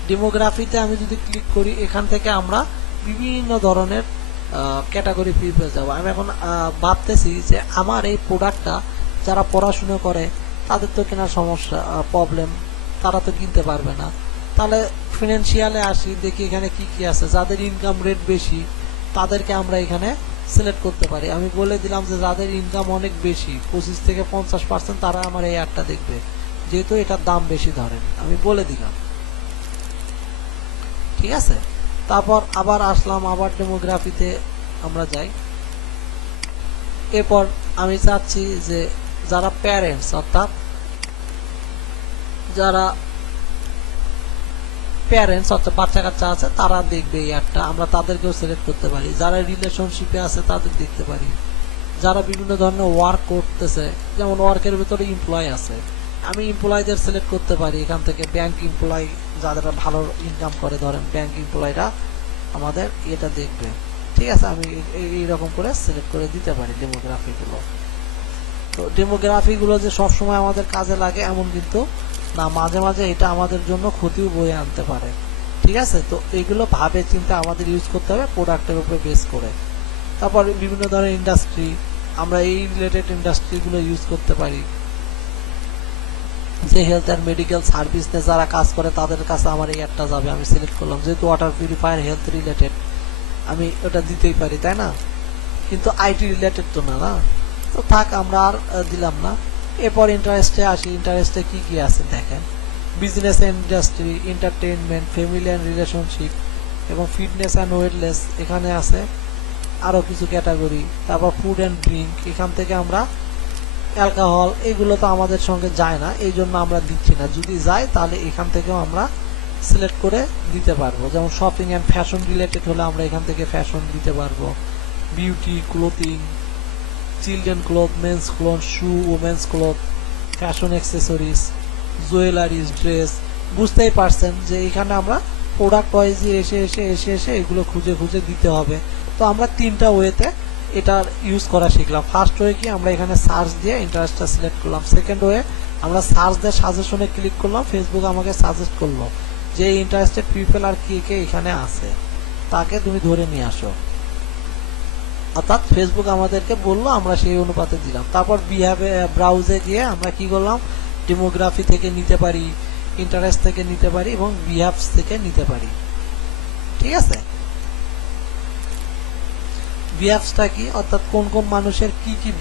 ডেমোগ্রাফিতে আমি যদি ক্লিক করি, এখান থেকে আমরা বিভিন্ন ধরনের ক্যাটাগরি পেয়ে যাবো। আমি এখন ভাবতেছি যে আমার এই প্রোডাক্টটা যারা পড়াশোনা করে তাদের তো কেনার সমস্যা, প্রবলেম, তারা তো কিনতে পারবে না। তাহলে ফিনান্সিয়ালে আসি, দেখি এখানে কি কি আছে। যাদের ইনকাম রেট বেশি তাদেরকে আমরা এখানে সিলেক্ট করতে পারি। আমি বলে দিলাম যে যাদের ইনকাম অনেক বেশি, 25 থেকে 50%, তারা আমার এই অ্যাডটা দেখবে, যেহেতু এটার দাম বেশি ধরেন, আমি বলে দিলাম। ঠিক আছে, তারপর আবার আসলাম, আবার ডেমোগ্রাফিতে আমরা যাই। এরপর আমি চাচ্ছি যে যারা প্যারেন্টস, অর্থাৎ যারা প্যারেন্টস অর্থাৎ বাচ্চা কাচ্চা আছে, তারা দেখবে এই অ্যাডটা, আমরা তাদেরকেও সিলেক্ট করতে পারি। যারা রিলেশনশিপে আছে তাদের দেখতে পারি। যারা বিভিন্ন ধরনের ওয়ার্ক করতেছে, যেমন ওয়ার্কের ভিতরে এমপ্লয় আছে, আমি এমপ্লয়ীদের সিলেক্ট করতে পারি এখান থেকে। ব্যাংক এমপ্লয় যারা ভালো ইনকাম করে, ধরেন ব্যাংক এমপ্লয়রা আমাদের এটা দেখবে। ঠিক আছে, আমি এইরকম করে সিলেক্ট করে দিতে পারি ডেমোগ্রাফিগুলো। তো ডেমোগ্রাফিগুলো যে সবসময় আমাদের কাজে লাগে এমন কিন্তু না, মাঝে মাঝে এটা আমাদের জন্য ক্ষতিও বয়ে আনতে পারে। ঠিক আছে, তো এগুলো ভাবে চিন্তা আমাদের ইউজ করতে হবে প্রোডাক্টের উপরে বেস করে। তারপর বিভিন্ন ধরনের ইন্ডাস্ট্রি, আমরা এই রিলেটেড ইন্ডাস্ট্রিগুলো ইউজ করতে পারি। যে হেলথ অ্যান্ড মেডিকেল সার্ভিস নিয়ে যারা কাজ করে তাদের কাছে আমার এই অ্যাডটা যাবে। আমি সিলেক্ট করলাম, যেহেতু ওয়াটার পিউরিফায়ার হেলথ রিলেটেড, আমি ওটা দিতেই পারি, তাই না? কিন্তু আইটি রিলেটেড তো না, না তো থাক, আমরা আর দিলাম না। এরপর ইন্টারেস্টে আসি। ইন্টারেস্টে কি কি আছে দেখেন, business and industry, entertainment, family and relationship এবং ফিটনেস অ্যান্ড ওয়েটলেস এখানে আছে আরো কিছু ক্যাটাগরি। তারপর ফুড অ্যান্ড ড্রিঙ্ক, এখান থেকে আমরা অ্যালকোহল, এগুলো তো আমাদের সঙ্গে যায় না, এই জন্য আমরা দিচ্ছি না। যদি যায় তাহলে এখান থেকেও আমরা সিলেক্ট করে দিতে পারবো। যেমন শপিং অ্যান্ড ফ্যাশন রিলেটেড হলে আমরা এখান থেকে ফ্যাশন দিতে পারবো। Beauty, clothing, children cloth, men's cloth, shoe, women's cloth, fashion accessories, jewelleries, dress. বুঝতেই পারছেন যে এখানে আমরা প্রোডাক্ট ওয়াইজে এসে এগুলো খুঁজে খুঁজে দিতে হবে। তো আমরা তিনটা ওয়েতে এটার ইউজ করা শিখলাম। ফার্স্ট ওয়ে কি, আমরা এখানে সার্চ দিয়ে ইন্টারেস্টটা সিলেক্ট করলাম। সেকেন্ড ওয়ে, আমরা সার্চ দিয়ে সাজেশনে ক্লিক করলাম, ফেসবুক আমাকে সাজেস্ট করলো যে ইন্টারেস্টেড পিপল আর কে কে এখানে আছে, তাকে তুমি ধরে নিয়ে আসো, অর্থাৎ ফেসবুক আমাদেরকে বললো, আমরা সেই অনুপাতে দিলাম। তারপর ব্রাউজে গিয়ে আমরা কি করলাম, ডেমোগ্রাফি থেকে নিতে পারি, ইন্টারেস্ট থেকে নিতে পারি এবং বিহেভস থেকে নিতে পারি। ঠিক আছে, বিহেভসটা কি, অর্থাৎ কোন কোন মানুষের কি কি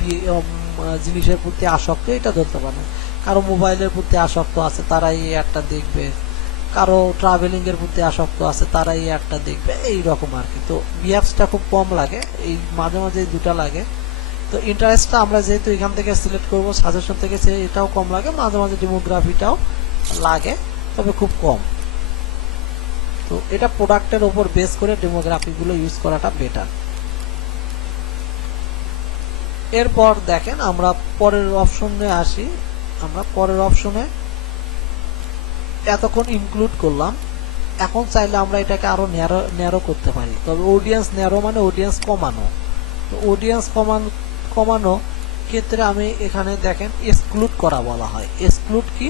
জিনিসের প্রতি আসক্ত, এটা ধরতে পারে। কারো মোবাইলের প্রতি আসক্ত আছে, তারা এই অ্যাডটা দেখবে। কারো ট্রাভেলিং এর প্রতি আসক্ত আছে, তারা এই অ্যাডটা দেখবে, এইরকম আর কি। তো বিহেভসটা খুব কম লাগে, এই মাঝে মাঝে দুটা লাগে। তো ইন্টারেস্টটা আমরা যেহেতু এখান থেকে সিলেক্ট করবো, সাজেশন থেকে এটাও কম লাগে, মাঝে মাঝে ডেমোগ্রাফিটাও লাগে, তবে খুব কম। তো এটা প্রোডাক্টের উপর বেস করে ডেমোগ্রাফিগুলো ইউজ করাটা বেটার। এরপর দেখেন আমরা পরের অপশনে আসি। আমরা পরের অপশনে এতক্ষণ ইনক্লুড করলাম, এখন চাইলে আমরা এটাকে আরো ন্যারো করতে পারি। তবে অডিয়েন্স ন্যারো মানে অডিয়েন্স কমানো। তো অডিয়েন্স কমানো ক্ষেত্রে আমি এখানে দেখেন এক্সক্লুড করা বলা হয়। এক্সক্লুড কি,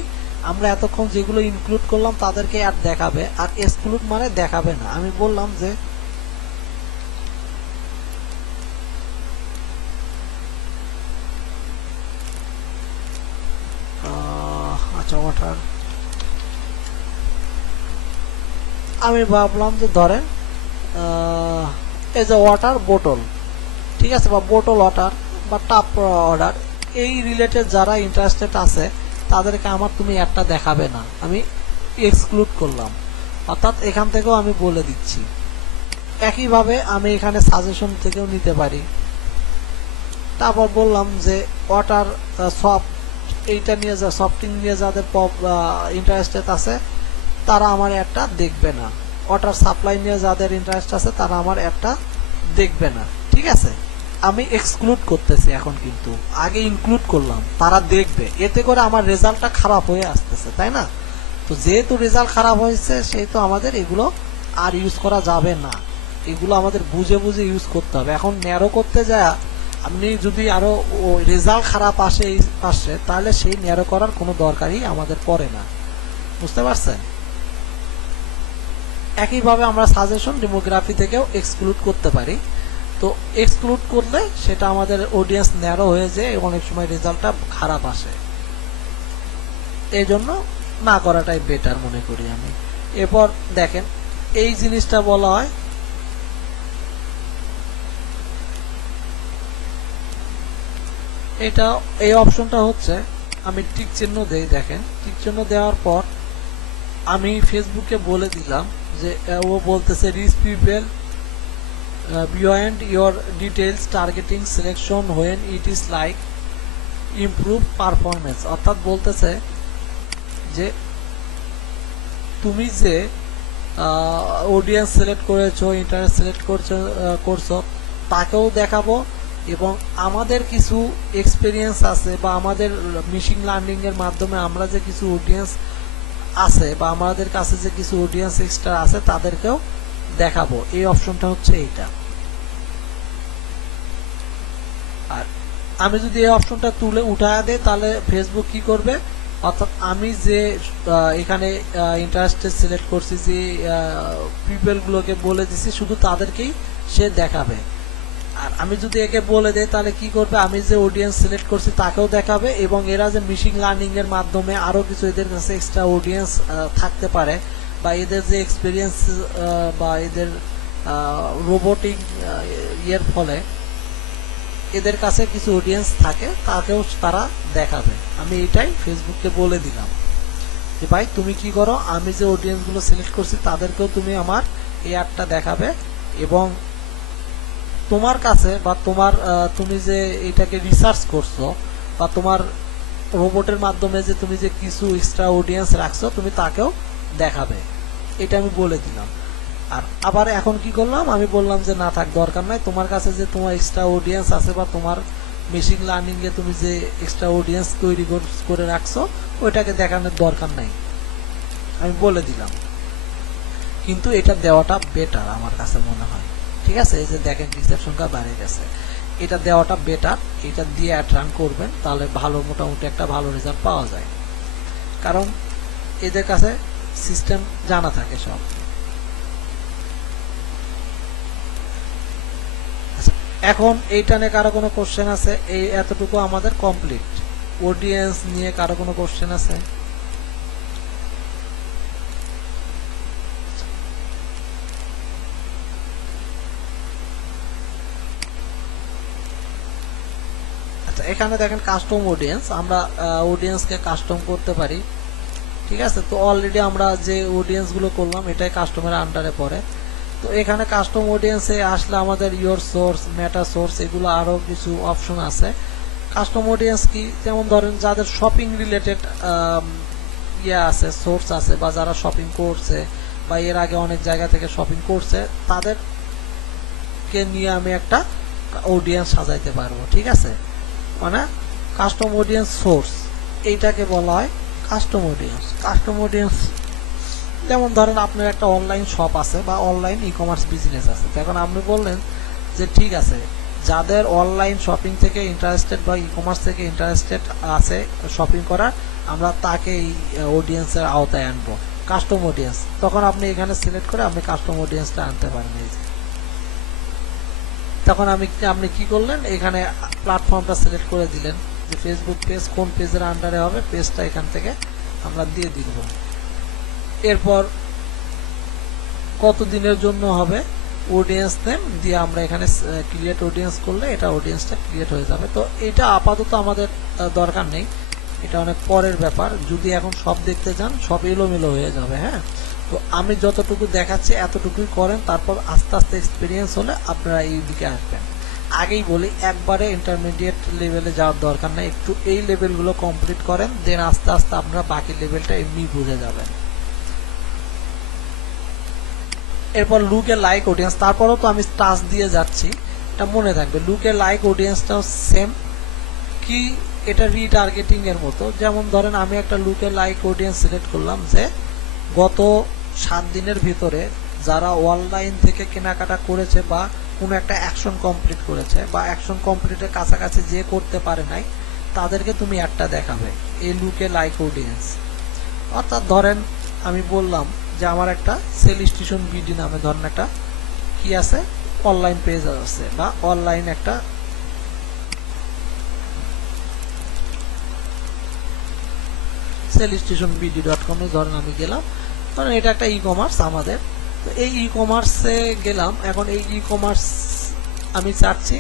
আমরা এতক্ষণ যেগুলো ইনক্লুড করলাম তাদেরকে অ্যাড দেখাবে, আর এক্সক্লুড মানে দেখাবে না। আমি বললাম যে আচ্ছা ওয়াটার, আমি ভাবলাম যে ধরেন এই যে ওয়াটার বোতল, ঠিক আছে, বা বোতল ওয়াটার বা টাপ অর্ডার, এই রিলেটেড যারা ইন্টারেস্টেড আছে তাদেরকে আমার তুমি একটা দেখাবে না, আমি এক্সক্লুড করলাম। অর্থাৎ এখান থেকেও আমি বলে দিচ্ছি। একইভাবে আমি এখানে সাজেশন থেকেও নিতে পারি। তারপর বললাম যে ওয়াটার সফট, এইটা নিয়ে যা সফটিং নিয়ে যাদের ইন্টারেস্টেড আছে তারা আমার একটা দেখবে না। ওয়াটার সাপ্লাই নিয়ে যাদের ইন্টারেস্ট আছে তারা আমার একটা দেখবে না, ঠিক আছে। আমি এক্সক্লুড করতেছি এখন, কিন্তু আগে ইনক্লুড করলাম, তারা দেখবে। এতে করে আমার রেজাল্টটা খারাপ হয়ে আসতেছে, তাই না? তো যেহেতু রেজাল্ট খারাপ হয়েছে সেহেতু আমাদের এগুলো আর ইউজ করা যাবে না। এগুলো আমাদের বুঝে বুঝে ইউজ করতে হবে। এখন ন্যারো করতে যায় আপনি যদি আরো রেজাল্ট খারাপ আসে এই পাশে, তাহলে সেই ন্যারো করার কোনো দরকারই আমাদের পড়ে না। বুঝতে পারছেন? একইভাবে আমরা সাজেশন ডেমোগ্রাফি থেকেও এক্সক্লুড করতে পারি। তো এক্সক্লুড করলে সেটা আমাদের অডিয়েন্স ন্যারো হয়ে যায়, অনেক সময় রেজাল্টটা খারাপ আসে। এই জন্য না করাটাই বেটার মনে করি আমি। এরপর দেখেন এই জিনিসটা বলা হয়, এটা এই অপশনটা হচ্ছে আমি টিক চিহ্ন দেই। দেখেন টিক চিহ্ন দেওয়ার পর আমি ফেসবুকে বলে দিলাম যে ও বলতেছে reach people beyond your details targeting selection when it is like improve performance. অর্থাৎ বলতেছে যে তুমি যে অডিয়েন্স সিলেক্ট করেছো, ইন্টারেস্ট সিলেক্ট করছো তাকেও দেখাবো, এবং আমাদের কিছু এক্সপিরিয়েন্স আছে বা আমাদের মেশিন লার্নিং এর মাধ্যমে আমরা যে কিছু অডিয়েন্স আছে বা আমাদের কাছে যে কিছু অডিয়েন্স এক্সট্রা আছে তাদেরকেও দেখাবো। এই অপশনটা হচ্ছে এইটা। আর আমি যদি এই অপশনটা তুলে উঠায় দেই তাহলে ফেসবুক কি করবে, অর্থাৎ আমি যে এখানে ইন্টারেস্টেড সিলেক্ট করছি, যে পিপল গুলোকে বলে দিছি, শুধু তাদেরকেই সে দেখাবে। আর আমি যদি একে বলে দেই তাহলে কি করবে, আমি যে অডিয়েন্স সিলেক্ট করছি তাকেও দেখাবে, এবং এরা যে মেশিন লার্নিং এর মাধ্যমে আরো কিছু এদের কাছে এক্সট্রা অডিয়েন্স থাকতে পারে, বা এদের যে এক্সপিরিয়েন্স বা এদের রোবোটিক ইয়ের ফলে এদের কাছে কিছু অডিয়েন্স থাকে, তাকেও তারা দেখাবে। আমি এটাই ফেসবুককে বলে দিলাম যে ভাই তুমি কি করো, আমি যে অডিয়েন্স গুলো সিলেক্ট করছি তাদেরকেও তুমি আমার এই অ্যাডটা দেখাবে, এবং তোমার কাছে বা তোমার তুমি যে এটাকে রিসার্চ করছো বা তোমার রোবটের মাধ্যমে যে তুমি যে কিছু এক্সট্রা অডিয়েন্স রাখছো তুমি তাকেও দেখাবে। এটা আমি বলে দিলাম। আর আবার এখন কি করলাম, আমি বললাম যে না থাক, দরকার নাই, তোমার কাছে যে তোমার এক্সট্রা অডিয়েন্স আছে বা তোমার মেশিন লার্নিং এ তুমি যে এক্সট্রা অডিয়েন্স তৈরি করে রাখছো ওইটাকে দেখানোর দরকার নাই, আমি বলে দিলাম। কিন্তু এটা দেওয়াটা বেটার আমার কাছে মনে হয়, ঠিক আছে। এই যে দেখেন রিসেপ্ট সংখ্যা বেড়ে গেছে, এটা দেওয়াটা বেটার। এটা দিয়ে অ্যাড রান করবেন তাহলে ভালো, মোটামুটি একটা ভালো রেজাল্ট পাওয়া যায়, কারণ এদের কাছে সিস্টেম জানা থাকে সব। এখন এইটা নিয়ে কারো কোনো কোশ্চেন আছে? এই এতটুকু আমাদের কমপ্লিট। অডিয়েন্স নিয়ে কারো কোনো কোশ্চেন আছে? আচ্ছা, এখানে দেখেন কাস্টম অডিয়েন্স, আমরা অডিয়েন্সকে কাস্টম করতে পারি, ঠিক আছে। তো অলরেডি আমরা যে অডিয়েন্স গুলো করলাম এটাই কাস্টমের আন্ডারে পড়ে। তো এখানে কাস্টম অডিয়েন্সে আসলে আমাদের ইয়োর সোর্স, মেটা সোর্স, এগুলো আরো কিছু অপশন আছে। কাস্টম অডিয়েন্স কি, যেমন ধরেন যাদের শপিং রিলেটেড ইয়ে আছে, সোর্স আছে, বা যারা শপিং করছে বা এর আগে অনেক জায়গা থেকে শপিং করছে তাদেরকে নিয়ে আমি একটা অডিয়েন্স সাজাইতে পারবো, ঠিক আছে। মানে কাস্টম অডিয়েন্স সোর্স এইটাকে বলা হয় কাস্টম অডিয়েন্স। কাস্টম অডিয়েন্স যেমন ধরেন আপনার একটা অনলাইন শপ আছে বা অনলাইন ই কমার্স বিজনেস আছে, এখন আপনি বললেন যে ঠিক আছে, যাদের অনলাইন শপিং থেকে ইন্টারেস্টেড বা ই কমার্স থেকে ইন্টারেস্টেড আছে শপিং করার, আমরা তাকে এই অডিয়েন্সের আওতায় আনবো, কাস্টম অডিয়েন্স। তখন আপনি এখানে সিলেক্ট করে আপনি কাস্টম অডিয়েন্সটা আনতে পারেন। এই যে তখন আপনি কি করলেন, এখানে প্ল্যাটফর্মটা সিলেক্ট করে দিলেন যে ফেসবুক পেজ কোন পেজের আন্ডারে হবে, পেজটা এখান থেকে আমরা দিয়ে দিব। এরপর কত দিনের জন্য হবে অডিয়েন্স নেম দিয়ে আমরা এখানে ক্রিয়েট অডিয়েন্স করলে এটা অডিয়েন্সটা ক্রিয়েট হয়ে যাবে। তো এটা আপাতত আমাদের দরকার নেই, এটা অনেক পরের ব্যাপার। যদি এখন সব দেখতে যান সব এলোমেলো হয়ে যাবে। হ্যাঁ, তো আমি যতটুকু দেখাচ্ছি এতটুকুই করেন, তারপর আস্তে আস্তে এক্সপিরিয়েন্স হলে আপনারা এই দিকে আসবেন। আগেই বলি, একবারে ইন্টারমিডিয়েট লেভেলে যাওয়ার দরকার নেই, একটু এই লেভেলগুলো কমপ্লিট করেন, দেন আস্তে আস্তে আপনারা বাকি লেভেলটা এমনি বুঝে যাবেন। এরপর লুক এ লাইক অডিয়েন্স, তারপরও তো আমি টাচ দিয়ে যাচ্ছি, এটা মনে থাকবে। লুক এ লাইক অডিয়েন্সটাও সেম, কি এটা রিটার্গেটিং এর মতো। যেমন ধরেন আমি একটা লুক এ লাইক অডিয়েন্স সিলেক্ট করলাম যে গত 7 দিনের ভিতরে যারা অনলাইন থেকে কেনাকাটা করেছে বা কোনো একটা অ্যাকশন কমপ্লিট করেছে বা অ্যাকশন কমপ্লিটের কাছাকাছি যে করতে পারে নাই, তাদেরকে তুমি একটা দেখাবে এই লুক এ লাইক অডিয়েন্স। অর্থাৎ ধরেন আমি বললাম যে আমার একটা সেল স্টেশন বিডি নামে ধরেন একটা কি আছে, অনলাইন পেজ আছে বা অনলাইন একটা সেল স্টেশন বিডি.com এ ধরেন আমি গেলাম, ধরেন এটা একটা ই কমার্স আমাদের। তো এই ই কমার্সে গেলাম, এখন এই ই কমার্স আমি চাচ্ছি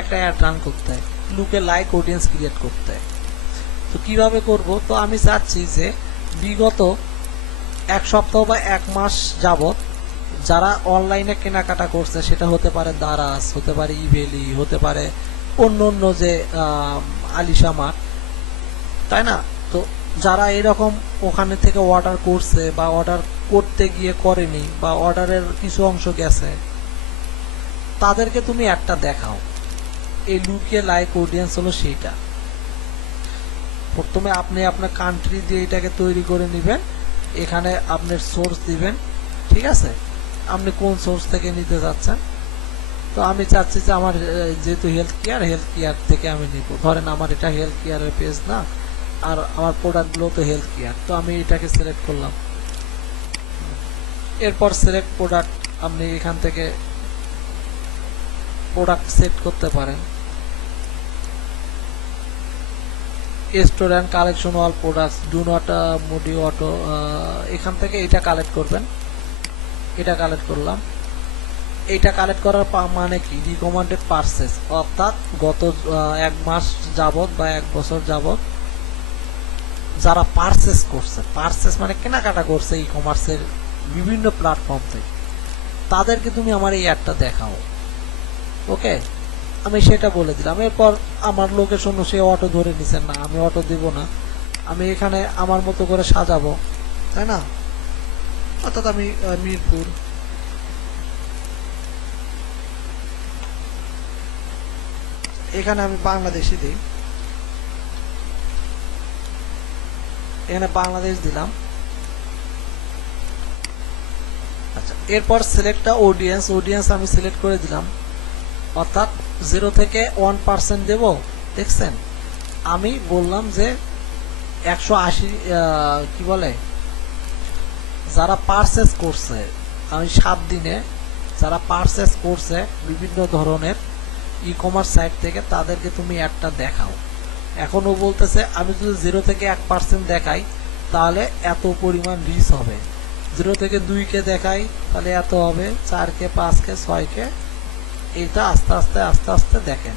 একটা অ্যাড রান করতে, লুকে লাইক অডিয়েন্স ক্রিয়েট করতে। তো কিভাবে করব, তো আমি চাচ্ছি যে বিগত 1 সপ্তাহ বা 1 মাস যাবত যারা অনলাইনে কেনাকাটা করছে, সেটা হতে পারে দারাজ, হতে পারে ইভেলি, হতে পারে অন্য অন্য যে আলিশা মার্ট, তাই না? তো যারা এরকম ওখানে থেকে অর্ডার করছে বা অর্ডার করতে গিয়ে করেনি বা অর্ডারের কিছু অংশ গেছে, তাদেরকে তুমি একটা দেখাও। এই লুকে লাইক অডিয়েন্স হলো সেইটা। প্রথমে আপনি আপনার কান্ট্রি দিয়ে এটাকে তৈরি করে নেবেন, এখানে আপনার সোর্স দিবেন, ঠিক আছে? আপনি কোন সোর্স থেকে নিতে চাচ্ছেন। তো আমি চাচ্ছি যে আমার যেহেতু হেলথ কেয়ার থেকে আমি নিব। ধরেন আমার এটা হেলথ কেয়ারের পেজ না, আর আমার প্রোডাক্টগুলো তো হেলথ কেয়ার, তো আমি এটাকে সিলেক্ট করলাম। এরপর সিলেক্ট প্রোডাক্ট, আপনি এখান থেকে প্রোডাক্ট সেট করতে পারেন। Store and collection all products do not Modi auto, এখান থেকে এটা কালেক্ট করবেন। এটা কালেক্ট করলাম। এটা কালেক্ট করার মানে কি, রিকমেন্ডেড পারচেজ, অর্থাৎ গত 1 মাস যাবত বা 1 বছর যাবত যারা পারচেজ করছে, পারচেজ মানে কেনাকাটা করছে ই কমার্সের বিভিন্ন প্ল্যাটফর্ম থেকে, তাদেরকে তুমি আমার এই অ্যাডটা দেখাও। ওকে, আমি সেটা বলে দিলাম। এরপর আমার লোকেশন সে অটো ধরে নিছেন না, আমি অটো দেব না, আমি এখানে আমার মতো করে সাজাবো, তাই না? অর্থাৎ আমি মিরপুর, এখানে আমি বাংলাদেশি দিই, এখানে বাংলাদেশ দিলাম। আচ্ছা, এরপর সিলেক্ট অডিয়েন্স আমি সিলেক্ট করে দিলাম, অর্থাৎ 0 থেকে 1% দেব। দেখছেন, আমি বললাম যে 180 কি বলে, যারা পারচেজ করছে, আমি 7 দিনে যারা পারচেজ করছে বিভিন্ন ধরনের ই কমার্স সাইট থেকে, তাদেরকে তুমি একটা দেখাও। এখনো বলতেছে আমি যদি 0 থেকে 1% দেখাই তাহলে এত পরিমাণ রিচ হবে, 0 থেকে 2 দেখাই তাহলে এত হবে, 4 5 6 এটা আস্তে আস্তে দেখেন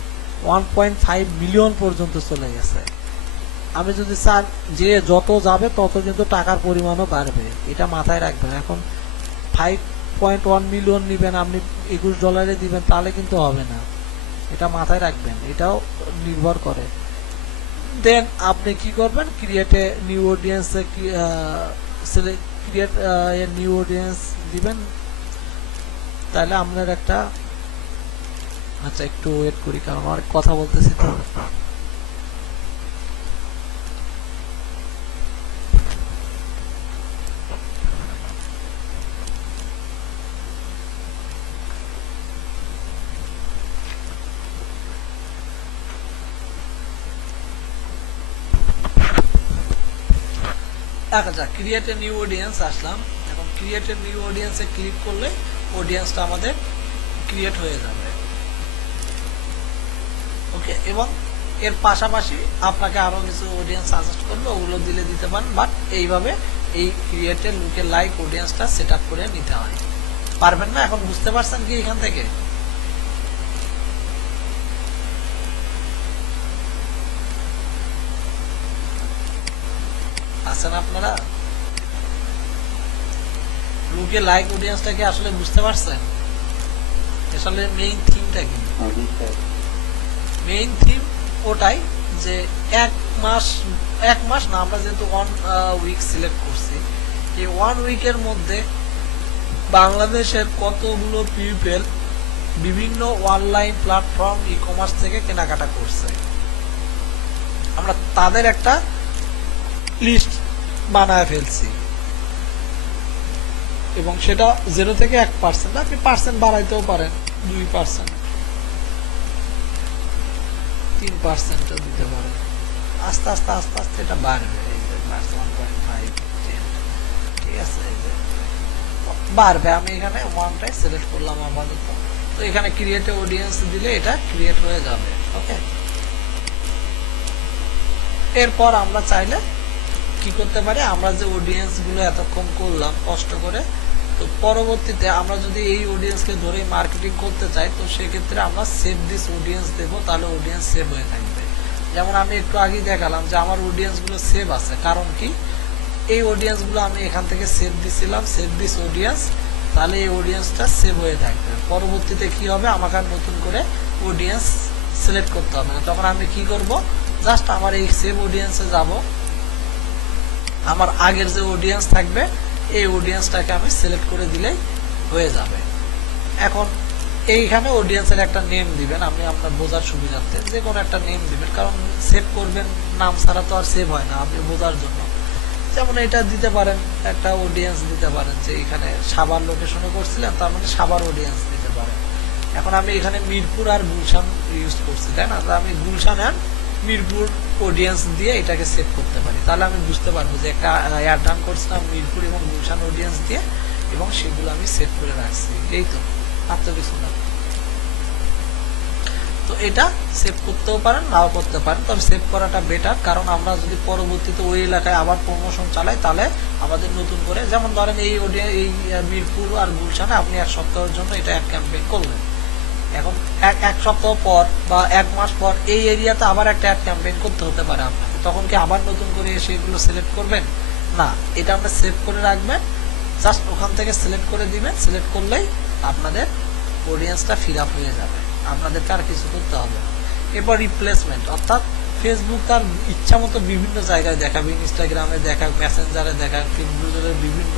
1.5 মিলিয়ন পর্যন্ত চলে গেছে। আমি যদি চান যে যত যাবে তত কিন্তু টাকার পরিমাণও বাড়বে, এটা মাথায় রাখবেন। এখন 5.1 মিলিয়ন নিবেন আপনি, $21 দিবেন, তাহলে কিন্তু হবে না, এটা মাথায় রাখবেন, এটাও নির্ভর করে। দেন আপনি কি করবেন, create a new audience, create a new audience দিবেন, তাহলে আপনার একটা, আচ্ছা একটু ওয়েট করি কারণ অনেক কথা বলতেছি তো। আচ্ছা, ক্রিয়েট এ নিউ অডিয়েন্স আসলাম। এখন ক্রিয়েট এ নিউ অডিয়েন্সে ক্লিক করলে অডিয়েন্সটা আমাদের ক্রিয়েট হয়ে যাবে। ওকে, এবং এর পাশাপাশি আপনাকে আরো কিছু অডিয়েন্স সাজেস্ট করলে ওগুলো দিলে দিতে পারেন, বাট এইভাবে এই ক্রিয়েট এ লুকে লাইক অডিয়েন্সটা সেট আপ করে নিতে হয়। পারবেন না? এখন বুঝতে পারছেন কি এখান থেকে? আছেন আপনারা? লুকে লাইক অডিয়েন্সটাকে আসলে বুঝতে পারছেন? আসলে মেইন থিমটা কি? মেইন থিম ওটাই যে এক মাস না, আমরা যেহেতু 1 উইক সিলেক্ট করছি, এই 1 উইকের মধ্যে বাংলাদেশের কতগুলো পিপল বিভিন্ন অনলাইন প্ল্যাটফর্ম ই কমার্স থেকে কেনাকাটা করছে, আমরা তাদের একটা লিস্ট বানায় ফেলছি। এবং সেটা 0 থেকে 1%, আপনি পার্সেন্ট বাড়াইতেও পারেন, 2%, 3% দিতে পারেন। আস্তে আস্তে আস্তে আস্তে এটা বাড়বে। এই যে 1.5, 10, ঠিক আছে, এই যে বাড়বে। আমি এখানে 1টাই সিলেক্ট করলাম আপাতত। তো এখানে ক্রিয়েট অডিয়েন্স দিলে এটা ক্রিয়েট হয়ে যাবে। ওকে, এরপর আমরা চাইলে কি করতে পারি, আমরা যে অডিয়েন্স গুলো এতক্ষণ করলাম কষ্ট করে, তো পরবর্তীতে আমরা যদি এই অডিয়েন্সকে ধরে মার্কেটিং করতে চাই, তো সেক্ষেত্রে আমরা সেভ দিস অডিয়েন্স দেবো, তাহলে অডিয়েন্স সেভ হয়ে থাকবে। যেমন আমি একটু আগে দেখালাম যে আমার অডিয়েন্স গুলো সেভ আছে, কারণ কি এই অডিয়েন্স গুলো আমি এখান থেকে সেভ দিছিলাম, সেভ দিস অডিয়েন্স, তাহলে এই অডিয়েন্সটা সেভ হয়ে থাকবে। পরবর্তীতে কি হবে, আমাকে আর নতুন করে অডিয়েন্স সিলেক্ট করতে হবে না। তখন আমি কি করব, জাস্ট আমার এই সেভ অডিয়েন্সে যাব, আমার আগের যে অডিয়েন্স থাকবে এই অডিয়েন্সটাকে আমি সিলেক্ট করে দিলেই হয়ে যাবে। এখন এইখানে অডিয়েন্সের একটা নেম দিবেন, আপনি আপনার বোঝার সুবিধার্থে যে কোনো একটা নেম দিবেন, কারণ সেভ করবেন নাম ছাড়া তো আর সেভ হয় না, আপনি বোঝার জন্য। যেমন এটা দিতে পারেন, একটা অডিয়েন্স দিতে পারেন যে এখানে সাভার লোকেশনে করছিলেন, তার মানে সাভার অডিয়েন্স দিতে পারেন। এখন আমি এখানে মিরপুর আর গুলশান ইউজ করছি, তাই না? আমি গুলশান আর মিরপুর অডিয়েন্স দিয়ে এটাকে সেভ করতে পারি, তাহলে আমি বুঝতে পারবো যে একটা অ্যাড রান করছিলাম মিরপুর এবং গুলশান অডিয়েন্স দিয়ে, এবং সেগুলো আমি সেভ করে রাখছি। এই তো, আর তো কিছু না। তো এটা সেভ করতেও পারেন, নাও করতে পারেন, তবে সেভ করাটা বেটার, কারণ আমরা যদি পরবর্তীতে ওই এলাকায় আবার প্রমোশন চালাই, তাহলে আমাদের নতুন করে, যেমন ধরেন এই এই মিরপুর আর গুলশানে আপনি 1 সপ্তাহের জন্য এটা এক ক্যাম্পেইন করলেন, এখন এক সপ্তাহ পর বা 1 মাস পর এই এরিয়াতে আবার একটা অ্যাড ক্যাম্পেইন করতে হতে পারে আপনাকে, তখন কি আবার নতুন করে এসে এগুলো সিলেক্ট করবেন না? এটা আমরা সেভ করে রাখবেন, জাস্ট ওখান থেকে সিলেক্ট করে দিবেন, সিলেক্ট করলেই আপনাদের অডিয়েন্সটা ফিল আপ হয়ে যাবে, আপনাদেরকে আর কিছু করতে হবে না। এরপর রিপ্লেসমেন্ট, অর্থাৎ ফেসবুক তার ইচ্ছা মতো বিভিন্ন জায়গায় দেখাবে, ইনস্টাগ্রামে দেখাক, মেসেঞ্জারে দেখাক, ফেসবুকের বিভিন্ন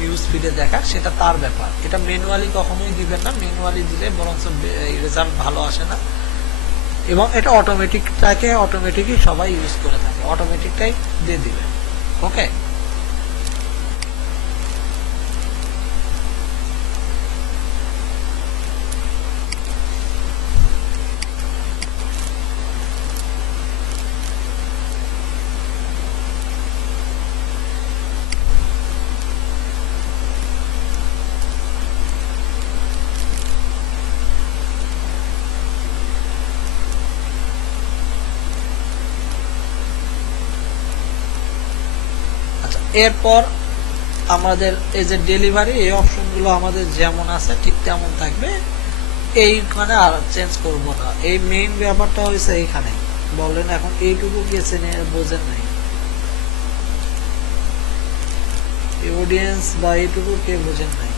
নিউজ ফিডে দেখাক, সেটা তার ব্যাপার। এটা ম্যানুয়ালি কখনোই দিবেন না, ম্যানুয়ালি দিলে বরঞ্চ রেজাল্ট ভালো আসে না। এবং এটা অটোমেটিকই সবাই ইউজ করে থাকে, অটোমেটিকটাই দিয়ে দিবেন। ওকে, এরপর আমাদের এই যে ডেলিভারি, এই অপশনগুলো আমাদের যেমন আছে ঠিক তেমন থাকবে, এইখানে আর চেঞ্জ করব না। এই মেইন ব্যাপারটা হয়েছে এইখানে বলেন, এখন এইটুকু গেছে বোঝেন নাই, এই অডিয়েন্স বা এইটুকু কে বোঝেন নাই?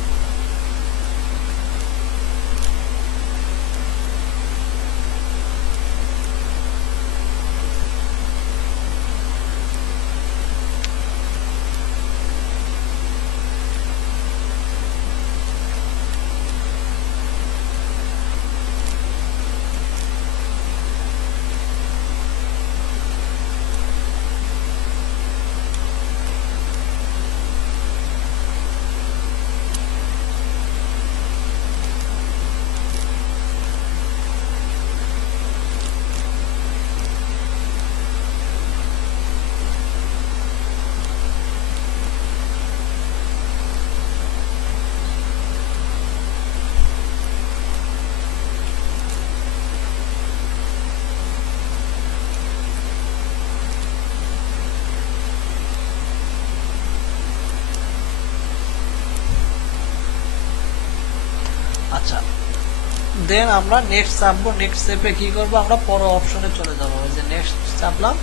দেন আমরা নেক্সট চাপবো। নেক্সট স্টেপে কি করব, আমরা পরের অপশনে চলে যাব। ওই যে নেক্সট চাপলাম,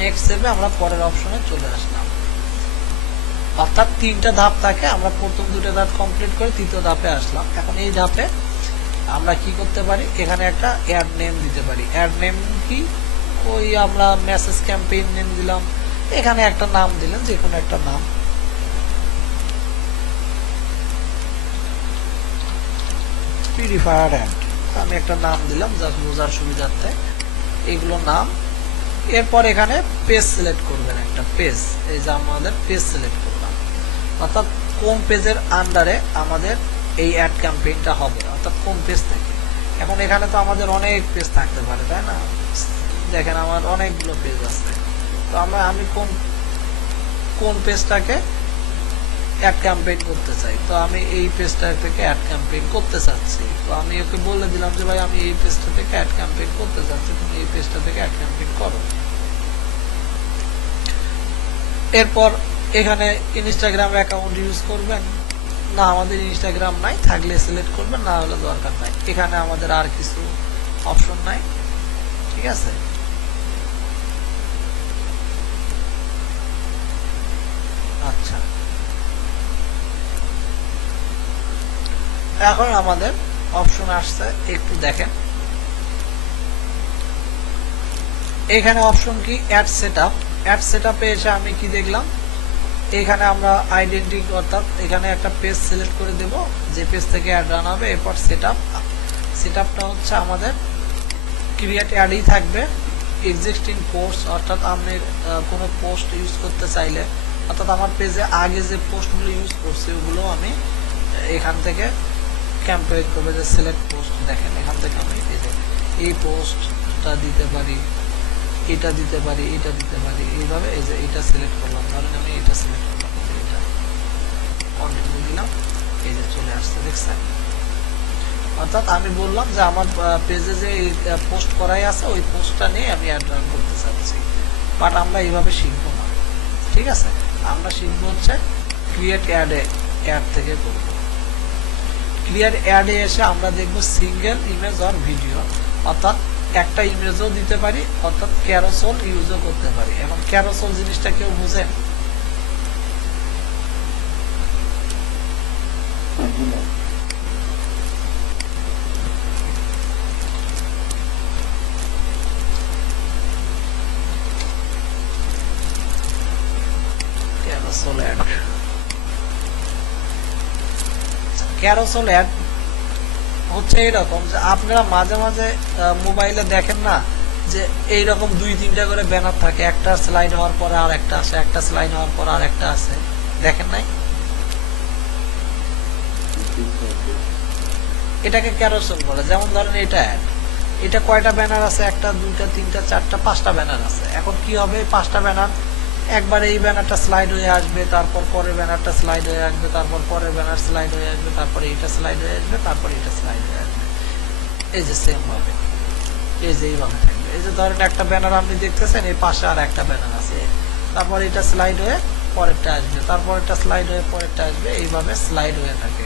নেক্সট স্টেপে আমরা পরের অপশনে চলে আসলাম। অর্থাৎ 3টা ধাপ থাকে, আমরা প্রথম 2টা ধাপ কমপ্লিট করে তৃতীয় ধাপে আসলাম। এখন এই ধাপে আমরা কি করতে পারি, এখানে একটা অ্যাড নেম দিতে পারি। অ্যাড নেম কি, ওই আমরা মেসেজ ক্যাম্পেইন নেম দিলাম, এখানে একটা নাম দিলেন, যে কোনো একটা নাম। পিউরিফায়ার অ্যাড, আমি একটা নাম দিলাম জাস্ট বোঝার সুবিধার্থে, এগুলো নাম। এরপর এখানে পেজ সিলেক্ট করবেন, একটা পেজ, এই যে আমাদের পেজ সিলেক্ট করলাম, অর্থাৎ কোন পেজের আন্ডারে আমাদের এই অ্যাড ক্যাম্পেইনটা হবে, অর্থাৎ কোন পেজ থেকে। এখন এখানে তো আমাদের অনেক পেজ থাকতে পারে, তাই না? দেখেন আমার অনেকগুলো পেজ আছে, তো আমি কোন পেজটাকে অ্যাড ক্যাম্পেইন করতে চাই, তো আমি এই পেজটা থেকে অ্যাড ক্যাম্পেইন করতে চাচ্ছি। তো আমি ওকে বলে দিলাম যে ভাই আমি এই পেজটা থেকে অ্যাড ক্যাম্পেইন করতে চাচ্ছি, তুমি এই পেজটা থেকে অ্যাড ক্যাম্পেইন করো। এরপর এখানে ইনস্টাগ্রাম অ্যাকাউন্ট ইউজ করবেন, না আমাদের ইনস্টাগ্রাম নাই, থাকলে সিলেক্ট করবেন, না হলে দরকার নাই। এখানে আমাদের আর কিছু অপশন নাই, ঠিক আছে। আচ্ছা, এখন আমাদের অপশন আসছে, একটু দেখেন এখানে অপশন কি, অ্যাড সেটআপ। অ্যাড সেটআপে এসে আমি কি দেখলাম, এখানে আমরা আইডেন্টি, অর্থাৎ এখানে একটা পেজ সিলেক্ট করে দেব, যে পেজ থেকে অ্যাড রান হবে। এরপর সেটআপটা হচ্ছে আমাদের ক্রিয়েট অ্যাডই থাকবে। এক্সিস্টিং পোস্ট, অর্থাৎ আপনি কোনো পোস্ট ইউজ করতে চাইলে, অর্থাৎ আমার পেজে আগে যে পোস্টগুলো ইউজ করছি ওগুলো আমি এখান থেকে ক্যাম্পেইন করবে, যে সিলেক্ট পোস্ট। দেখেন এখান থেকে আমি এই পোস্টটা দিতে পারি, এটা দিতে পারি, এটা দিতে পারি, এইভাবে এই যে এটা সিলেক্ট করলাম, ধরেন আমি এটা সিলেক্ট করলাম, এটা কন্টিনিউ দিলাম, এই যে চলে আসছে, দেখছেন। অর্থাৎ আমি বললাম যে আমার পেজে যে পোস্ট করাই আছে ওই পোস্টটা নিয়ে আমি অ্যাড রান করতে চাচ্ছি, বাট আমরা এইভাবে শিখবো না, ঠিক আছে। আমরা শিখবো হচ্ছে ক্রিয়েট অ্যাড থেকে করবো। ক্রিয়েট অ্যাডে এসে আমরা দেখবো সিঙ্গেল ইমেজ অর ভিডিও, অর্থাৎ একটা ইমেজও দিতে পারি, অর্থাৎ ক্যারোসেল ইউজও করতে পারি। এখন ক্যারোসেল জিনিসটা কেউ বুঝেন? ক্যারোসেল অ্যাড, ক্যারোসেল অ্যাড হচ্ছে এইরকম যে আপনারা মাঝে মাঝে মোবাইলে দেখেন না, যে এইরকম 2-3টা করে ব্যানার থাকে, একটা স্লাইড হওয়ার পরে আর একটা আসে, একটা স্লাইড হওয়ার পর আর একটা আসে, দেখেন নাই? এটাকে ক্যারোসেল বলে। যেমন ধরেন এটা অ্যাড, এটা কয়টা ব্যানার আছে, 1টা 2টা 3টা 4টা 5টা ব্যানার আছে। এখন কি হবে, 5টা ব্যানার একবারে এই ব্যানারটা স্লাইড হয়ে আসবে, তারপর পরের ব্যানারটা স্লাইড হয়ে আসবে, তারপর পরের ব্যানার স্লাইড হয়ে আসবে, তারপরে এটা স্লাইড হয়ে আসবে, তারপরে এটা স্লাইড হয়ে আসবে, এই যে সেম ভাবে, এই যে এইভাবে থাকবে। এই যে ধরেন একটা ব্যানার আপনি দেখতেছেন, এই পাশে আর একটা ব্যানার আছে, তারপর এটা স্লাইড হয়ে পরেরটা আসবে, তারপর এটা স্লাইড হয়ে পরেরটা আসবে, এইভাবে স্লাইড হয়ে থাকে।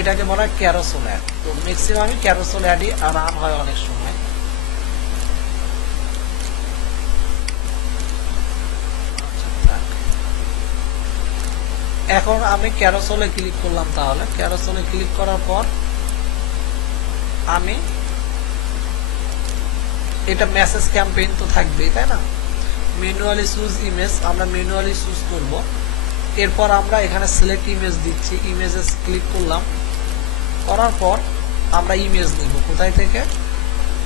এটাকে বলা হয় ক্যারোসেল অ্যাড। তো ম্যাক্সিমামই ক্যারোসেল অ্যাডই রান হয় অনেক সময়। এখন আমি ক্যারোসেলে ক্লিক করলাম, তাহলে ক্যারোসেলে ক্লিক করার পর আমি এটা মেসেজ ক্যাম্পেইন তো থাকবেই, তাই না? ম্যানুয়ালি চুজ ইমেজ, আমরা ম্যানুয়ালি চুজ করব। এরপর আমরা এখানে সিলেক্ট ইমেজ দিচ্ছি, ইমেজে ক্লিক করলাম, করার পর আমরা ইমেজ নেব কোথায় থেকে,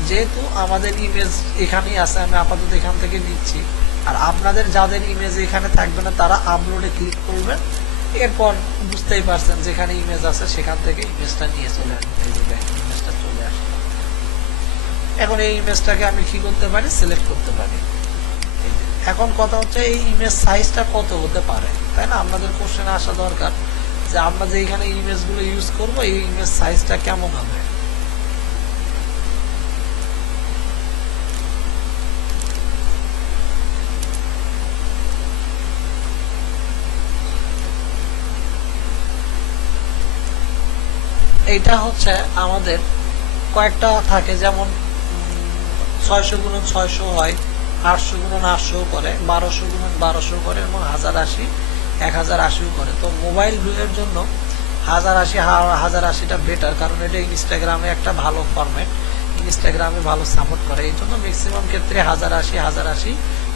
যেহেতু আমাদের ইমেজ এখানেই আছে আমি আপাতত এখান থেকে নিচ্ছি। আর আপনাদের যাদের ইমেজ এখানে থাকবে না তারা আপলোডে ক্লিক করবেন, এরপর বুঝতেই পারছেন যেখানে ইমেজ আছে সেখান থেকে ইমেজটা নিয়ে চলে আসবেন। এই যে ইমেজটা চলে আসবে। এখন এই ইমেজটাকে আমি কি করতে পারি, সিলেক্ট করতে পারি। এখন কথা হচ্ছে এই ইমেজ সাইজটা কত হতে পারে, তাই না? আপনাদের কোশ্চেনে আসা দরকার যে আমরা যে এখানে ইমেজগুলো ইউজ করব এই ইমেজ সাইজটা কেমন হবে। এইটা হচ্ছে আমাদের কয়েকটা থাকে, যেমন 600x600 হয়, 800x800 করে, 1200x1200 করে এবং 1080 1080 করে। তো মোবাইল ভিউয়ের জন্য 1080টা বেটার, কারণ এটা ইনস্টাগ্রামে একটা ভালো ফরম্যাট, ইনস্টাগ্রামে ভালো সাপোর্ট করে। এই জন্য ম্যাক্সিমাম ক্ষেত্রে 1080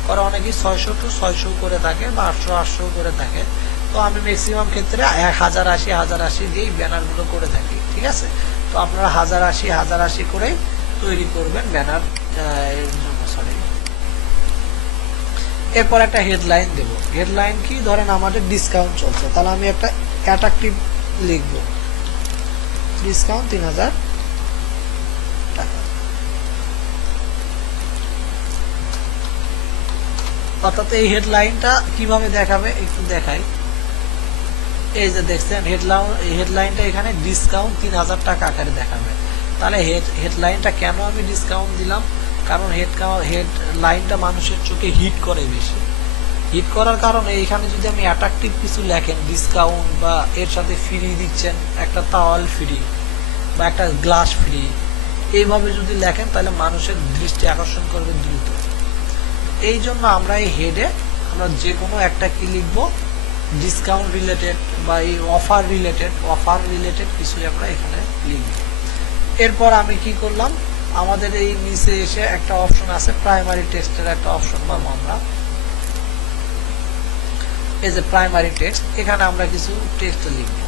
করে, অনেকেই 600x600 করে থাকে বা 800x800 করে থাকে। তো আমি ম্যাক্সিমাম ক্ষেত্রে 1080 দিয়েই ব্যানারগুলো করে থাকি, ঠিক আছে। তো আপনারা 1080 করেই তৈরি করবেন ব্যানার এর জন্য। সরি, এরপর একটা হেডলাইন দেব। হেডলাইন কি, ধরেন আমাদের ডিসকাউন্ট চলছে, তাহলে আমি একটা অ্যাট্রাকটিভ লিখব, ডিসকাউন্ট 3000 টাকা। অর্থাৎ এই হেডলাইনটা কিভাবে দেখাবে একটু দেখাই। এই যে দেখছেন হেডলাইনটা এখানে ডিসকাউন্ট 3000 টাকা আকারে দেখাবে। তাহলে হেডলাইনটা কেন আমি ডিসকাউন্ট দিলাম, কারণ হেডলাইনটা মানুষের চোখে হিট করে বেশি। হিট করার কারণে এখানে যদি আমি অ্যাট্রাকটিভ কিছু লেখেন, ডিসকাউন্ট বা এর সাথে ফ্রি দিচ্ছেন, একটা তাওয়াল ফ্রি বা একটা গ্লাস ফ্রি, এইভাবে যদি লেখেন তাহলে মানুষের দৃষ্টি আকর্ষণ করবে দ্রুত। এই জন্য আমরা এই হেডে আমরা যে কোনো একটা কি লিখবো, ডিসকাউন্ট রিলেটেড বা এই অফার রিলেটেড কিছু আমরা এখানে লিখব। এরপর আমি কি করলাম, আমাদের এই নিচে এসে একটা অপশন আছে, প্রাইমারি টেক্সটের একটা অপশন পাবো আমরা। এই যে প্রাইমারি টেক্সট, এখানে আমরা কিছু টেক্সট লিখব,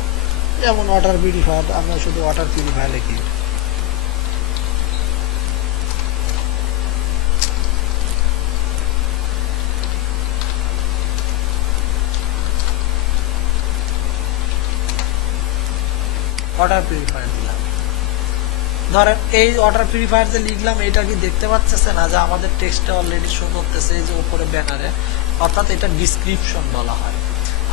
যেমন ওয়াটার পিউরিফায়ার, আমরা শুধু ওয়াটার পিউরিফায়ার লিখি। ওয়াটার পিউরিফায়ার দিলাম। ধরেন এই ওয়াটার পিউরিফায়ার যে লিখলাম, এটা কি দেখতে পাচ্ছেন না যে আমাদের টেক্সটটা অলরেডি শো করতেছে এই যে উপরে ব্যানারে, অর্থাৎ এটা ডিসক্রিপশন বলা হয়।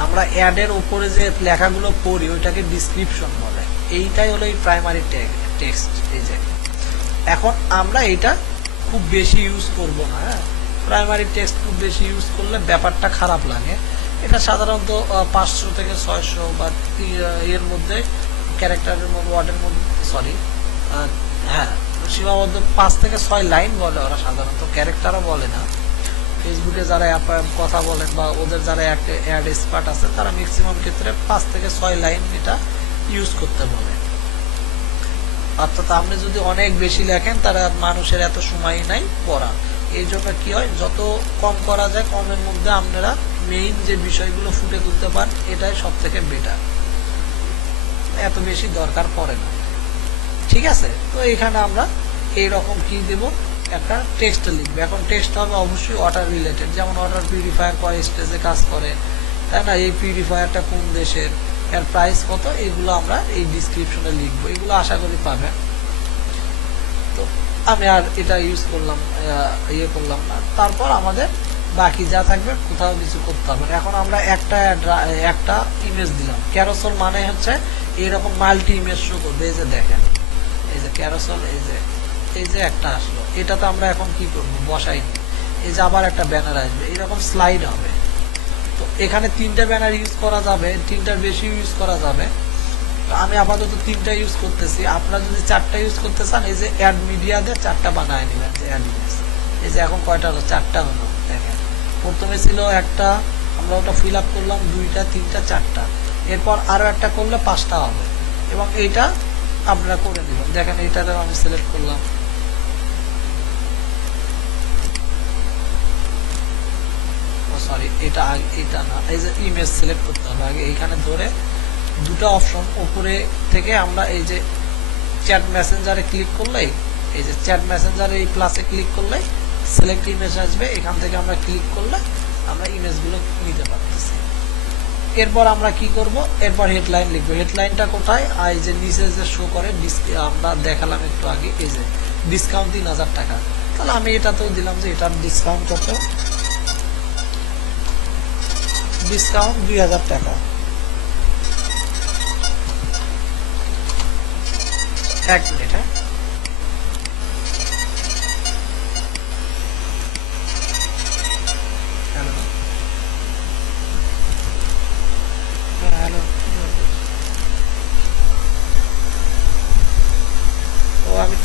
আমরা অ্যাডের উপরে যে লেখাগুলো পড়ি ওইটাকে ডিসক্রিপশন বলে। এইটাই হলো এই প্রাইমারি টেক্সট। এই যে এখন আমরা এটা খুব বেশি ইউজ করব না, হ্যাঁ। প্রাইমারি টেক্সট খুব বেশি ইউজ করলে ব্যাপারটা খারাপ লাগে। এটা সাধারণত 500 থেকে 600 বা এর মধ্যে ক্যারেক্টারের মধ্যে, ওয়ার্ডের মধ্যে, সরি হ্যাঁ, সীমাবদ্ধ 5 থেকে 6 লাইন বলে ওরা সাধারণত, ক্যারেক্টারও বলে না। ফেসবুকে যারা কথা বলেন বা ওদের যারা অ্যাড এক্সপার্ট আছে তারা ম্যাক্সিমাম ক্ষেত্রে 5 থেকে 6 লাইন এটা ইউজ করতে বলে। অর্থাৎ আপনি যদি অনেক বেশি লেখেন তারা মানুষের এত সময় নাই পড়া। এই জন্য কি হয়, যত কম করা যায়, কমের মধ্যে আপনারা মেইন যে বিষয়গুলো ফুটে তুলতে পারেন, এটাই সব থেকে বেটার। এত বেশি দরকার পড়ে না, ঠিক আছে। তো এখানে আমরা এইরকম কি দেব, একটা টেক্সট লিখবো। এখন টেক্সট হবে অবশ্যই ওয়াটার রিলেটেড, যেমন ওয়াটার পিউরিফায়ার কয় স্টেজে কাজ করে, তাই না, এই পিউরিফায়ারটা কোন দেশের, এর প্রাইস কত, এগুলো আমরা এই ডিসক্রিপশনে লিখবো। এগুলো আশা করি পাবেন। তো আমি আর এটা ইউজ করলাম করলাম না। তারপর আমাদের বাকি যা থাকবে কোথাও কিছু করতে হবে। এখন আমরা একটা ইমেজ দিলাম। ক্যারোসেল মানে হচ্ছে এইরকম মাল্টি ইমেজ শো করবে। এই যে দেখেন, এই যে ক্যারোসেল, এই যে একটা আসলো, এটাতে আমরা এখন কি করব, বসাই। এই যে আবার একটা ব্যানার আসবে, এরকম স্লাইড হবে। তো এখানে 3টা ব্যানার ইউজ করা যাবে, 3টার বেশি ইউজ করা যাবে। তো আমি আপাতত 3টা ইউজ করতেছি। আপনারা যদি 4টা ইউজ করতে চান, এই যে অ্যাড মিডিয়া দিয়ে 4টা বানায় নেবেন, যে অ্যাড ইমেজ। এই যে এখন কয়টা হলো, 4টা হলো। দেখেন প্রথমে ছিল একটা, আমরা ওটা ফিল আপ করলাম, 2টা, 3টা, 4টা। এরপর আরো একটা করলে 5টা হবে, এবং এইটা আপনারা করে দিবেন। দেখেন এইটাতে আমি সিলেক্ট করলাম, সরি এটা না, এই যে ইমেজ সিলেক্ট করতে হবে আগে। এইখানে ধরে দুটো অপশন উপরে থেকে আমরা এই যে চ্যাট মেসেঞ্জারে ক্লিক করলেই, এই যে চ্যাট মেসেঞ্জারে এই প্লাসে ক্লিক করলেই সিলেক্ট ইমেজ আসবে। এখান থেকে আমরা ক্লিক করলে আমরা ইমেজগুলো নিতে পারতেছি। এরপর আমরা কি করব, এরপর হেডলাইন লিখবো। হেডলাইনটা কোথায়, আর এই যে নিচে যে শো করে, আমরা দেখালাম একটু আগে, এই যে ডিসকাউন্ট 3000 টাকা। তাহলে আমি এটাতেও দিলাম যে এটার ডিসকাউন্ট কত, ডিসকাউন্ট 2000 টাকা। এক মিনিট, হ্যাঁ, হ্যালো, তো আমি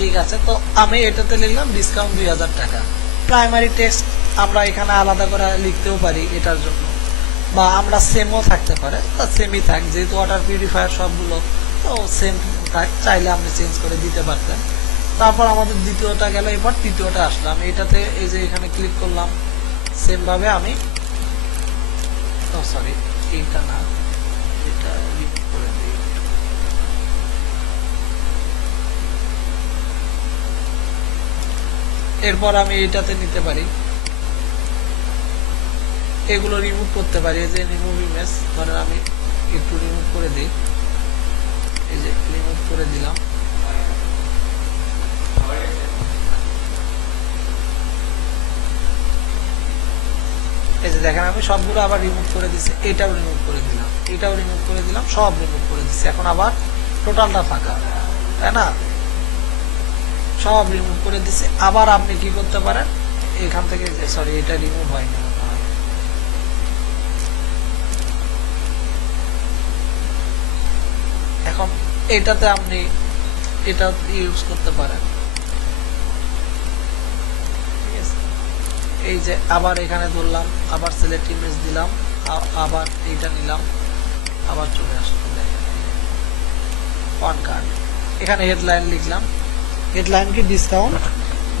ঠিক আছে, তো আমি এটাতে লিখলাম ডিসকাউন্ট 2000 টাকা। প্রাইমারি টেক্সট আমরা এখানে আলাদা করে লিখতেও পারি এটার জন্য, বা আমরা সেমও থাকতে পারে, সেমই থাক, যেহেতু ওয়াটার পিউরিফায়ার সবগুলো তো সেম থাক, চাইলে আপনি চেঞ্জ করে দিতে পারতেন। তারপর আমাদের দ্বিতীয়টা গেল, এবার তৃতীয়টা আসলাম, এটাতে এই যে এখানে ক্লিক করলাম, সেম ভাবে আমি সরি এইটা না, এটা রিমুভ করে দিই। এরপর আমি এইটাতে নিতে পারি, এগুলো রিমুভ করতে পারি, এই যে রিমুভ ইমেজ, ধরেন আমি একটু রিমুভ করে দিই, এই যে রিমুভ করে দিলাম। এই যে দেখেন আমি সবগুলো আবার রিমুভ করে দিচ্ছি, এটাও রিমুভ করে দিলাম, এটাও রিমুভ করে দিলাম, সব রিমুভ করে দিচ্ছি। এখন আবার টোটালটা ফাঁকা, তাই না? সব রিমুভ করে দিচ্ছি। আবার আপনি কি করতে পারেন, এখান থেকে সরি এটা রিমুভ হয়নি, এখন এটাতে আপনি এটা ইউজ করতে পারেন। ঠিক আছে, এই যে আবার এখানে ধরলাম, আবার সিলেক্ট ইমেজ দিলাম, আবার এইটা নিলাম, আবার চলে আসলো, দেখেন পান কার্ড। এখানে হেডলাইন লিখলাম, হেডলাইন কি ডিসকাউন্ট,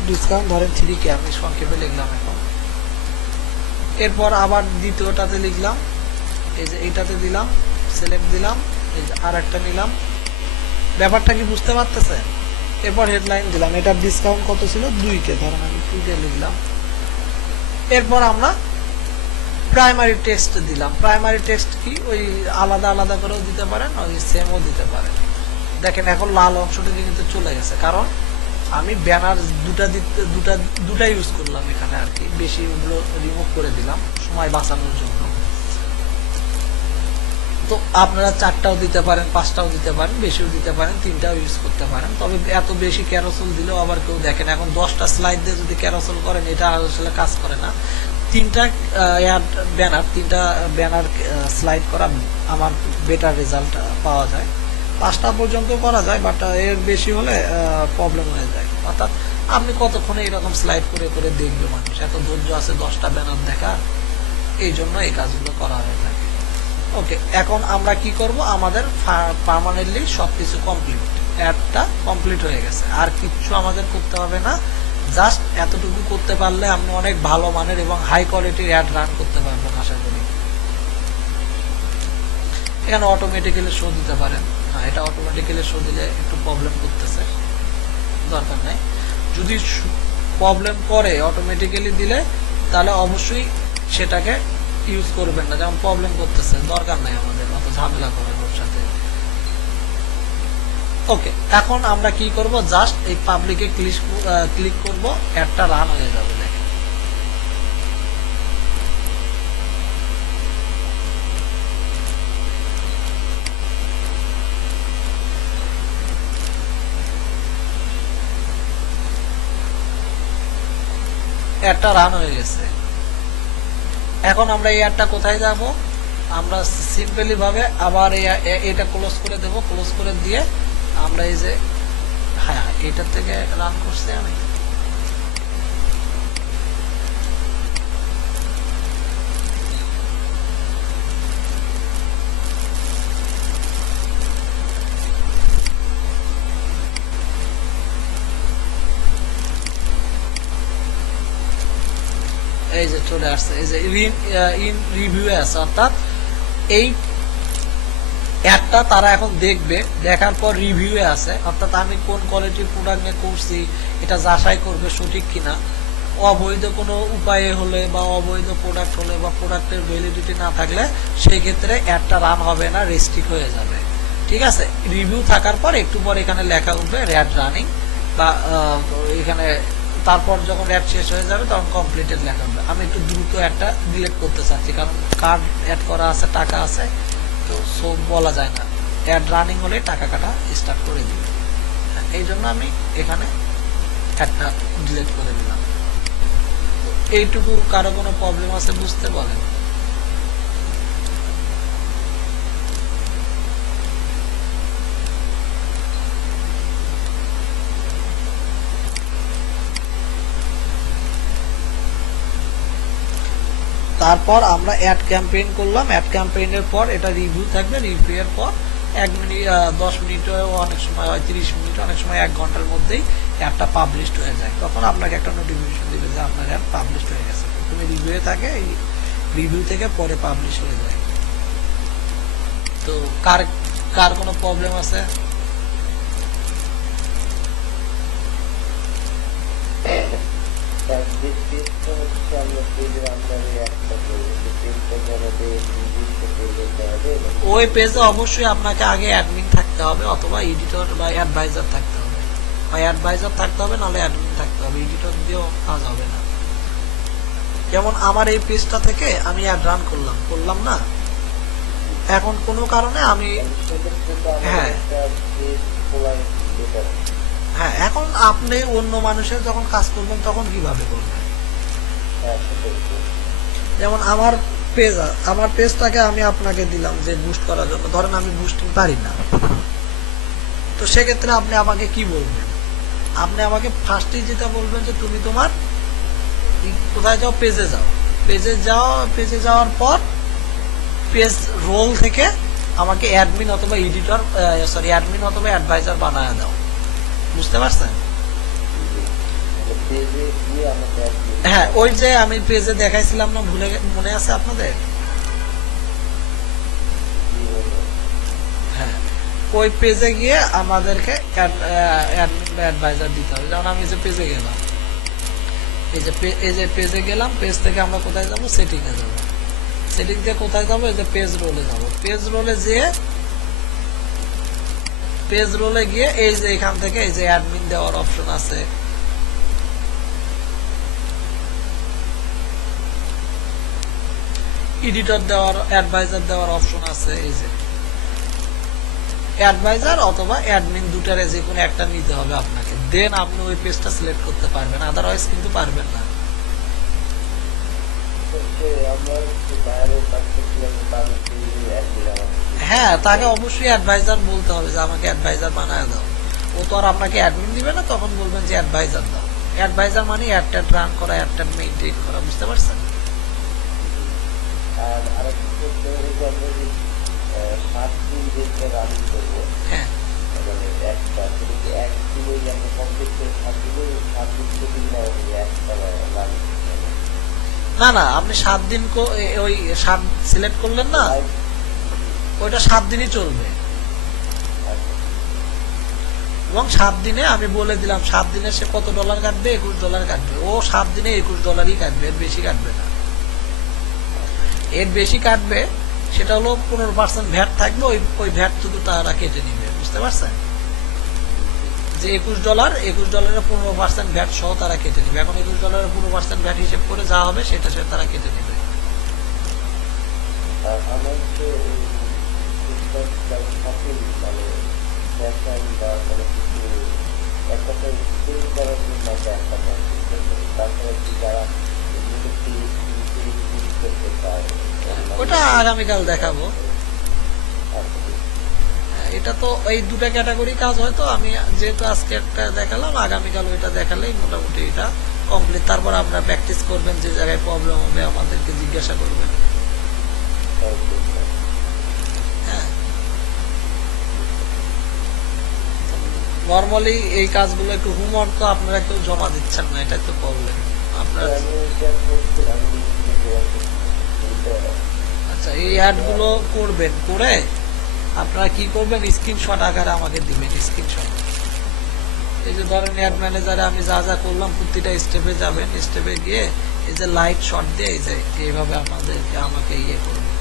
ডিসকাউন্ট ধরেন 3K আমি সংক্ষেপে লিখলাম এখন। এরপর আবার দ্বিতীয়টাতে লিখলাম, এই যে এইটাতে দিলাম, সিলেক্ট দিলাম, এই যে আর একটা নিলাম। ব্যাপারটা কি বুঝতে পারতেছেন? এরপর হেডলাইন দিলাম, এটার ডিসকাউন্ট কত ছিল, 2K, ধরেন আমি 2K লিখলাম। এরপর আমরা প্রাইমারি টেক্সট দিলাম। প্রাইমারি টেক্সট কি ওই আলাদা আলাদা করেও দিতে পারেন, ওই সেমও দিতে পারেন। দেখেন এখন লাল অংশটা কিন্তু চলে গেছে, কারণ আমি ব্যানার দুটা ইউজ করলাম এখানে আর কি, বেশি ওগুলো রিমুভ করে দিলাম সময় বাঁচানোর জন্য। তো আপনারা 4টাও দিতে পারেন, 5টাও দিতে পারেন, বেশিও দিতে পারেন, 3টাও ইউজ করতে পারেন। তবে এত বেশি ক্যারোসেল দিলেও আবার কেউ দেখেন, এখন 10টা স্লাইড দিয়ে যদি ক্যারোসেল করেন এটা আসলে কাজ করে না। 3টা ব্যানার স্লাইড করা আমার বেটার রেজাল্ট পাওয়া যায়। 5টা পর্যন্ত করা যায়, বাট এর বেশি হলে প্রবলেম হয়ে যায়। অর্থাৎ আপনি কতক্ষণে এরকম স্লাইড করে করে দেখবে মানুষ, এত ধৈর্য আছে 10টা ব্যানার দেখা, এই জন্য এই কাজগুলো করা হয়ে থাকে। ওকে, এখন আমরা কি করব, আমাদের পার্মানেন্টলি সবকিছু কমপ্লিট, অ্যাডটা কমপ্লিট হয়ে গেছে, আর কিচ্ছু আমাদের করতে হবে না। জাস্ট এতটুকু করতে পারলে আপনি অনেক ভালো মানের এবং হাই কোয়ালিটির অ্যাড রান করতে পারবেন আশা করি। এখানে অটোমেটিক্যালি শো দিতে পারেন, হ্যাঁ এটা অটোমেটিক্যালি শো দিলে একটু প্রবলেম করতেছে, দরকার নাই। যদি প্রবলেম করে অটোমেটিক্যালি দিলে তাহলে অবশ্যই সেটাকে ইউজ করবেন না, যেমন প্রবলেম করতেছে, দরকার নাই আমাদের অত ঝামেলা করার ওর সাথে। ওকে, এখন আমরা কি করব, জাস্ট এই পাবলিকে ক্লিক করব, অ্যাডটা রান হয়ে যাবে। দেখেন অ্যাডটা রান হয়ে গেছে। এখন আমরা এই অ্যাডটা কোথায় যাব, আমরা সিম্পলি ভাবে আবার এটা ক্লোজ করে দেব, ক্লোজ করে দিয়ে আমরা এই যে হ্যাঁ এটার থেকে রান করছি আমি, এই যে চলে আসছে, এই যে ইন রিভিউ আছে, অর্থাৎ এই অ্যাডটা তারা এখন দেখবে, দেখার পর রিভিউয়ে আছে, অর্থাৎ আমি কোন কোয়ালিটির প্রোডাক্ট নিয়ে করছি এটা যাচাই করবে সঠিক কিনা। অবৈধ কোনো উপায়ে হলে বা অবৈধ প্রোডাক্ট হলে বা প্রোডাক্টের ভ্যালিডিটি না থাকলে সেই ক্ষেত্রে অ্যাডটা রান হবে না, রেস্ট্রিক্ট হয়ে যাবে। ঠিক আছে, রিভিউ থাকার পর একটু পর এখানে লেখা উঠবে অ্যাড রানিং, বা এখানে তারপর যখন অ্যাড শেষ হয়ে যাবে তখন কমপ্লিটেড লেখা হবে। আমি একটু দ্রুত অ্যাডটা ডিলিট করতে চাচ্ছি, কারণ কার্ড অ্যাড করা আছে, টাকা আছে, তো সব বলা যায় না, অ্যাড রানিং হলে টাকা কাটা স্টার্ট করে দিবে, এই জন্য আমি এখানে অ্যাডটা ডিলিট করে দিলাম। এইটুকু কারো কোনো প্রবলেম আছে বুঝতে বলেন? তারপর আমরা অ্যাড ক্যাম্পেইন করলাম, অ্যাড ক্যাম্পেইনের পর এটা রিভিউ থাকবে, রিভিউয়ের পর 1 মিনিট 10 মিনিটও অনেক সময় হয়, 30 মিনিট, অনেক সময় 1 ঘন্টার মধ্যেই অ্যাডটা পাবলিশড হয়ে যায়। তখন আপনাকে একটা নোটিফিকেশন দিবে যে আপনার অ্যাড পাবলিশড হয়ে গেছে। তুমি রিভিউয়ে থাকে, এই রিভিউ থেকে পরে পাবলিশ হয়ে যায়। তো কার কার কোনো প্রবলেম আছে? ওই পেজে অবশ্যই আপনাকে আগে অ্যাডমিন থাকতে হবে, অথবা এডিটর বা অ্যাডভাইজার থাকতে হবে, বা অ্যাডভাইজার থাকতে হবে, নাহলে অ্যাডমিন থাকতে হবে। এডিটর দিয়েও কাজ হবে না। যেমন আমার এই পেজটা থেকে আমি অ্যাড রান করলাম না, এখন কোনো কারণে আমি হ্যাঁ হ্যাঁ এখন আপনি অন্য মানুষের যখন কাজ করবেন তখন কিভাবে করবেন? যেমন আমার পেজটাকে আমি আপনাকে দিলাম যে বুস্ট করার জন্য, ধরেন আমি বুস্টিং পারি না, তো সেক্ষেত্রে আপনি আমাকে কি বলবেন? আপনি আমাকে ফার্স্টেই যেটা বলবেন যে তুমি তোমার কোথায় যাও, পেজে যাওয়ার পর পেজ রোল থেকে আমাকে অ্যাডমিন অথবা অ্যাডমিন অথবা অ্যাডভাইজার বানায় দাও। বুঝতে পারছেন? হ্যাঁ, ওই যে আমি পেজে দেখাইছিলাম না, মনে আছে আপনাদের? হ্যাঁ, ওই পেজে গিয়ে আমাদেরকে অ্যাডভাইজার দিতে হবে। যেমন আমি যে পেজে গেলাম, এই যে পেজে গেলাম, পেজ থেকে আমরা কোথায় যাব? সেটিং এ যাব। সেটিং থেকে কোথায় যাব? এই যে পেজ রোলে যাব। পেজ রোলে গিয়ে এই যে এখান থেকে এই যে অ্যাডমিন দেওয়ার অপশন আছে, এডিটর দেওয়ার, অ্যাডভাইজার দেওয়ার অপশন আছে। এই যে অ্যাডভাইজার অথবা অ্যাডমিন দুটারে যে কোনো একটা নিতে হবে আপনাকে, দেন আপনি ওই পেজটা সিলেক্ট করতে পারবেন, আদারওয়াইজ কিন্তু পারবেন না। হ্যাঁ, তাকে অবশ্যই অ্যাডভাইজার বলতে হবে যে আমাকে অ্যাডভাইজার বানায় দাও। ও তো আর আপনাকে অ্যাডমিন দিবে না, তখন বলবেন যে অ্যাডভাইজার দাও। অ্যাডভাইজার মানে অ্যাড রান করা, অ্যাড মেইনটেইন করা। বুঝতে পারছেন? হ্যাঁ, না আপনি 7 দিন ওই 7 সিলেক্ট করলেন না, ওইটা 7 দিনই চলবে। এবং 7 দিনে আমি বলে দিলাম 7 দিনে সে কত ডলার কাটবে? $21 কাটবে। ও 7 দিনে $21 কাটবে, এর বেশি কাটবে না। এর বেশি কাটবে সেটা হলো 15% ভ্যাট থাকবে, ওই ভ্যাট শুধু তারা কেটে নিবে। বুঝতে পারছেন? যে $21 15% ভ্যাট সহ তারা কেটে নিবে। এখন $21 15% ভ্যাট হিসেব করে যা হবে সেটা তারা কেটে নিবে। ওটা আগামীকাল দেখাবো। এটা তো এই দুটা ক্যাটাগরি কাজ, হয়তো আমি যেহেতু আজকে একটা দেখালাম, আগামীকাল ওইটা দেখালেই মোটামুটি এটা কমপ্লিট। তারপর আপনারা প্র্যাকটিস করবেন, যে জায়গায় প্রবলেম হবে আমাদেরকে জিজ্ঞাসা করবেন। হ্যাঁ, নর্মালি এই কাজগুলো একটু হোমওয়ার্ক তো আপনারা কেউ জমা দিচ্ছেন না, এটাই তো প্রবলেম আপনারা। আচ্ছা, এই অ্যাডগুলো করবেন, করে আপনারা কি করবেন? স্ক্রিনশট আকারে আমাকে দিবেন। স্ক্রিনশট, এই যে ধরেন অ্যাড ম্যানেজারে আমি যা যা করলাম প্রতিটা স্টেপে যাবেন, স্টেপে গিয়ে এই যে লাইট শট দিয়ে এই যে এইভাবে আমাকে ইয়ে করবেন।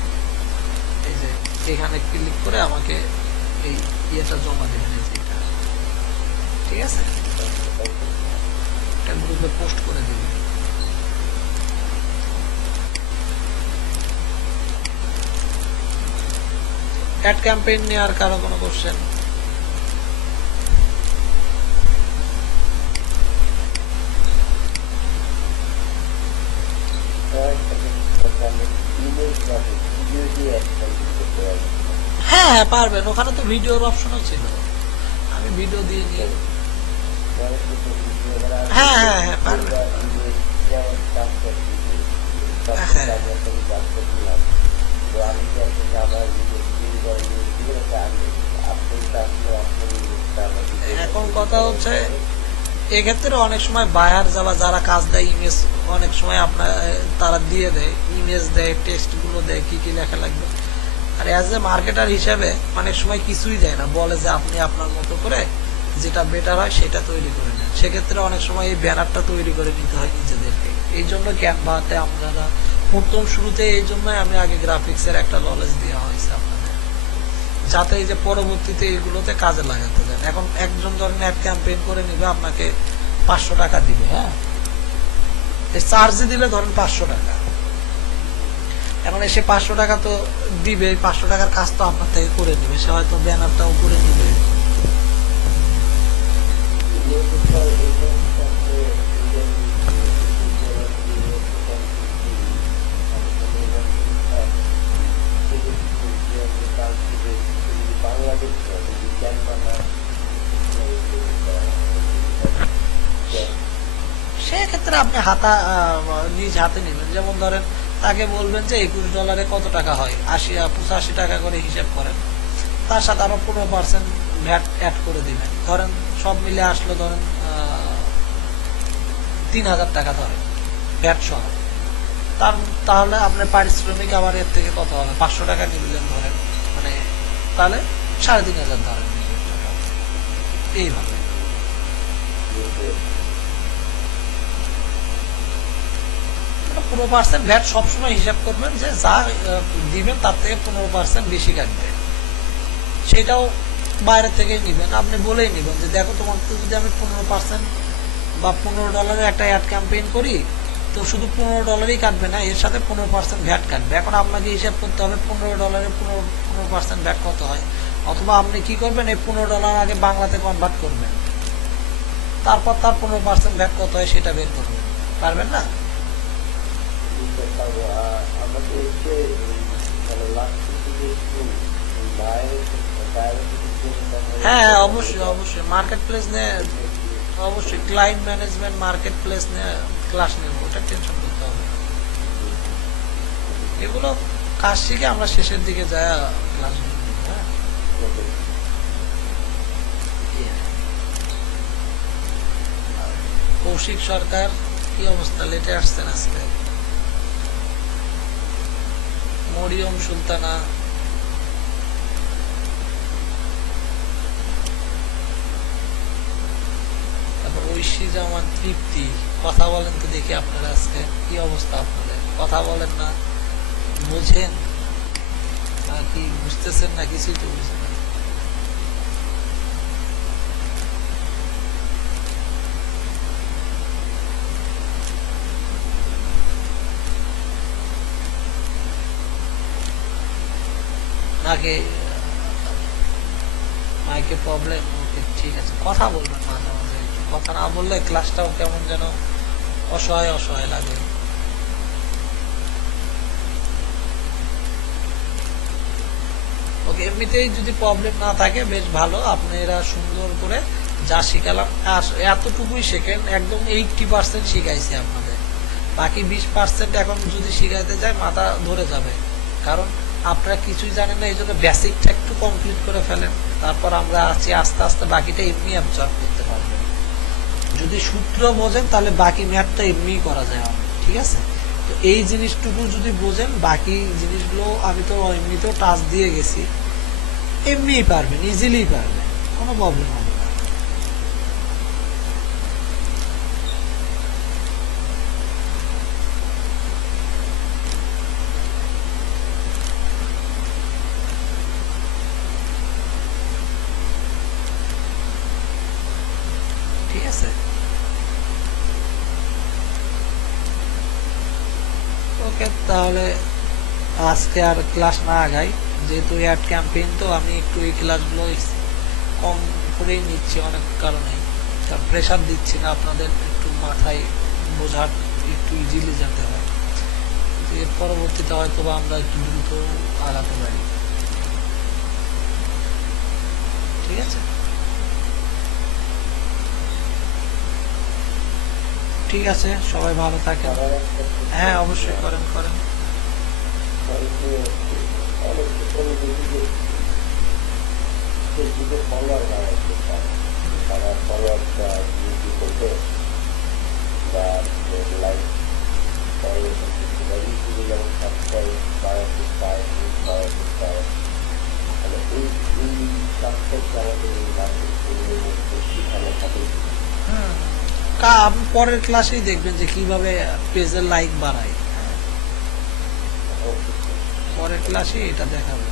এই যে এখানে ক্লিক করে আমাকে এই ইয়েটা জমা দেবেন। এই যে এটা, ঠিক আছে? এটা গ্রুপে পোস্ট করে দিবেন। অ্যাড ক্যাম্পেইন নিয়ে আর কারো কোনো কোশ্চেন? হ্যাঁ হ্যাঁ, পারবেন। ওখানে তো ভিডিওর অপশনও ছিল, আমি ভিডিও দিয়ে নিয়ে। হ্যাঁ হ্যাঁ হ্যাঁ, পারবেন। হ্যাঁ, আমি একটা কাজ করছিলাম, তো আমি কি আপনাকে আমার বিল করে দিয়ে আপনি তারপরে আপনি এখন কথা হচ্ছে এক্ষেত্রে অনেক সময় বায়ার যারা কাজ দেয় ইমেজ অনেক সময় আপনার তারা দিয়ে দেয়, ইমেজ দেয়, টেক্সট গুলো দেয়, কি কি লেখা লাগবে। আর অ্যাজ এ মার্কেটার হিসেবে অনেক সময় কিছুই দেয় না, বলে যে আপনি আপনার মতো করে যেটা বেটার হয় সেটা তৈরি করে নেন। সেক্ষেত্রে অনেক সময় এই ব্যানারটা তৈরি করে নিতে হয় নিজেদেরকে। এই জন্য ক্যানভাতে আপনারা প্রথম শুরুতে এই জন্যই আমি আগে গ্রাফিক্সের একটা নলেজ দেওয়া হয়েছে আপনাদের, যাতে এই যে পরবর্তীতে এইগুলোতে কাজে লাগাতে যান। এখন একজন ধরেন অ্যাড ক্যাম্পেইন করে নিবে, আপনাকে 500 টাকা দিবে, হ্যাঁ চার্জে দিলে ধরেন 500 টাকা। এখন এসে 500 টাকা তো দিবে, 500 টাকার কাজ তো আপনার থেকে করে নিবে, সে হয়তো ব্যানারটাও করে নিবে। সেক্ষেত্রে আপনি নিজ হাতে নেবেন। যেমন ধরেন তাকে বলবেন যে $21 কত টাকা হয়, 85 টাকা করে হিসাব করেন, তার সাথে আরো 15% ভ্যাট অ্যাড করে দিবেন। ধরেন সব মিলে আসলো ধরেন 3000 টাকা ধরেন ভ্যাট সহ। তাহলে আপনার পারিশ্রমিক আবার এর থেকে কত হবে, 500 টাকা নিলেন ধরেন, মানে তাহলে 3500 ধরেন এইভাবে। 15% ভ্যাট সবসময় হিসাব করবেন, যে যা দিবেন তার থেকে 15% বেশি কাটবে। সেটাও বাইরে থেকে নিবেন, আপনি বলেই নিবেন যে দেখো তোমার তো যদি আমি 15% বা $15 একটা অ্যাড ক্যাম্পেইন করি, তো শুধু $15 কাটবে না, এর সাথে 15% ভ্যাট কাটবে। এখন আপনাকে হিসাব করতে হবে $15 15% ভ্যাট কত হয়। অথবা আপনি কি করবেন, এই $15 আগে বাংলাতে কনভার্ট করবেন, তারপর তার 15% ভ্যাট কত হয় সেটা বের করবেন। পারবেন না? আমাকে হচ্ছে মানে লাস্ট থেকে একটু হ্যাঁ অবশ্যই অবশ্যই মার্কেট প্লেস নিয়ে, অবশ্যই ক্লায়েন্ট ম্যানেজমেন্ট মার্কেট প্লেস নিয়ে ক্লাস নেব, ওটা টেনশন করতে হবে। এগুলো কাজ শিখে আমরা শেষের দিকে যায় ক্লাস নেব। হ্যাঁ কৌশিক সরকার কি অবস্থা, লেটে আসছেন আজকে। মরিয়ম সুলতানা, তারপর ঐশী জামান, তৃপ্তি, কথা বলেন তো দেখি আপনারা আজকে কি অবস্থা আপনাদের, কথা বলেন না, বুঝেন কি বুঝতেছেন না, কিছুই তো বুঝেন না। নাকি মাইকে প্রবলেম? ওকে ঠিক আছে, কথা বলবেন মাঝে মাঝে, একটু কথা না বললে ক্লাসটাও কেমন যেন অসহায় অসহায় লাগে। ওকে এমনিতেই যদি প্রবলেম না থাকে বেশ ভালো, আপনারা সুন্দর করে যা শিখালাম এতটুকুই শেখেন, একদম 80% শিখাইছি আপনাদের, বাকি 20% এখন যদি শিখাইতে যায় মাথা ধরে যাবে, কারণ আপনারা কিছুই জানেন না। এই জন্য বেসিকটা একটু কমপ্লিট করে ফেলেন, তারপর আমরা আছি আস্তে আস্তে বাকিটা এমনি অ্যাবজর্ব করতে পারবেন। যদি সূত্র বোঝেন তাহলে বাকি ম্যাথটা এমনি করা যায় অনেক, ঠিক আছে। তো এই জিনিসটুকু যদি বোঝেন, বাকি জিনিসগুলো আমি তো এমনিতেও টাচ দিয়ে গেছি, এমনিই পারবেন, ইজিলি পারবেন, কোনো প্রবলেম হবে না। ঠিক আছে, ওকে তাহলে আজকে আর ক্লাস না আগাই, যেহেতু অ্যাড ক্যাম্পেইন তো আমি একটু এই ক্লাসগুলো কম করেই নিচ্ছি অনেক কারণে, কারণ প্রেশার দিচ্ছি না, আপনাদের একটু মাথায় বোঝার একটু ইজিলি যেতে হয়, এর পরবর্তীতে হয়তো বা আমরা একটু দ্রুত আগাতে পারি। ঠিক আছে, ঠিক আছে, সবাই ভালো থাকেন। হ্যাঁ অবশ্যই করেন করেন। অনেকে অনেক ক্ষেত্রে আমি দেখি যে ফেসবুকে ফলোয়ার বাড়াইতে চায়, তারা ফলোয়ারটা বৃদ্ধি করবে বা লাইক ইউটিউবে যেমন সাবস্ক্রাইব বাড়াতে চায়, ভিউজ বাড়াতে চায়, মানে এই সাবস্ক্রাইবটা আমাদের এই মার্কেটিংয়ের মধ্যে শিখানো থাকে। আপনি পরের ক্লাসেই দেখবেন যে কিভাবে পেজের লাইক বাড়ায়। পরের ক্লাসে এটা দেখাবো।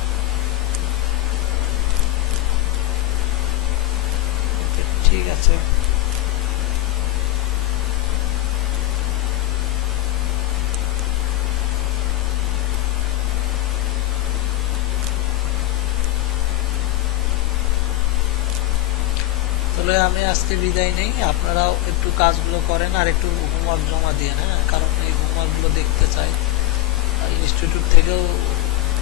ঠিক আছে। তাহলে আমি আজকে বিদায় নেই, আপনারাও একটু কাজগুলো করেন আর একটু হোমওয়ার্ক জমা দিয়ে, হ্যাঁ, কারণ এই হোমওয়ার্কগুলো দেখতে চাই। ইনস্টিটিউট থেকেও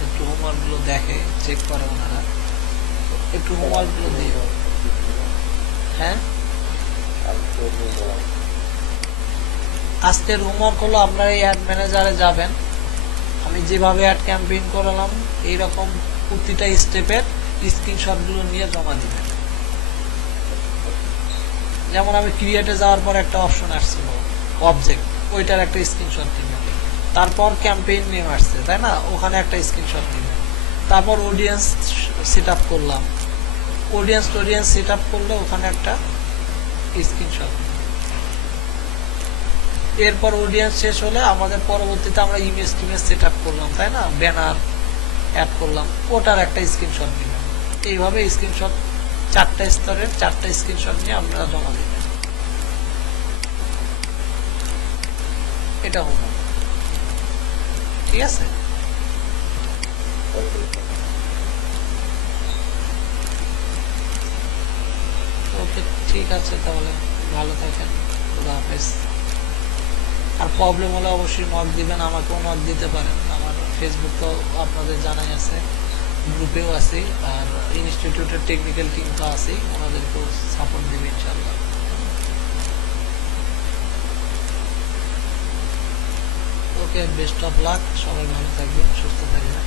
একটু হোমওয়ার্কগুলো দেখে, চেক করে ওনারা, একটু হোমওয়ার্কগুলো দিয়ে। হ্যাঁ, আজকের হোমওয়ার্ক হলো আপনারা এই অ্যাড ম্যানেজারে যাবেন, আমি যেভাবে অ্যাড ক্যাম্পেইন করালাম এইরকম প্রতিটা স্টেপের স্ক্রিনশটগুলো নিয়ে জমা দিবেন। যেমন আমি ক্রিয়েটে যাওয়ার পর একটা অপশন আসছিল অবজেক্ট, ওইটার একটা স্ক্রিনশট দিবেন। তারপর ক্যাম্পেইন নেম আসছে, তাই না, ওখানে একটা স্ক্রিনশট দিবেন। তারপর অডিয়েন্স সেট আপ করলাম, অডিয়েন্স সেট আপ করলে ওখানে একটা স্ক্রিনশট। এরপর অডিয়েন্স শেষ হলে আমাদের পরবর্তীতে আমরা ইমেজ সেট আপ করলাম, তাই না, ব্যানার অ্যাড করলাম, ওটার একটা স্ক্রিনশট দিবেন। এইভাবে স্ক্রিনশট 4টা স্তরের 4টা স্ক্রিনশট নিয়ে আপনারা জমা দেবেন। এটা হলো, ঠিক আছে। ওকে, ঠিক আছে, তাহলে ভালো থাকেন, খুদা হাফেজ। আর প্রবলেম হলে অবশ্যই নক দিবেন, আমাকেও নক দিতে পারেন, আমার ফেসবুক তো আপনাদের জানাই আছে, গ্রুপেও আছি, আর ইনস্টিটিউটের টেকনিক্যাল টিম তো আছেই, ওনাদেরকেও সাপোর্ট দেবে ইনশাল্লাহ। ওকে, বেস্ট অফ লাক, সবাই ভালো থাকবেন, সুস্থ থাকবেন।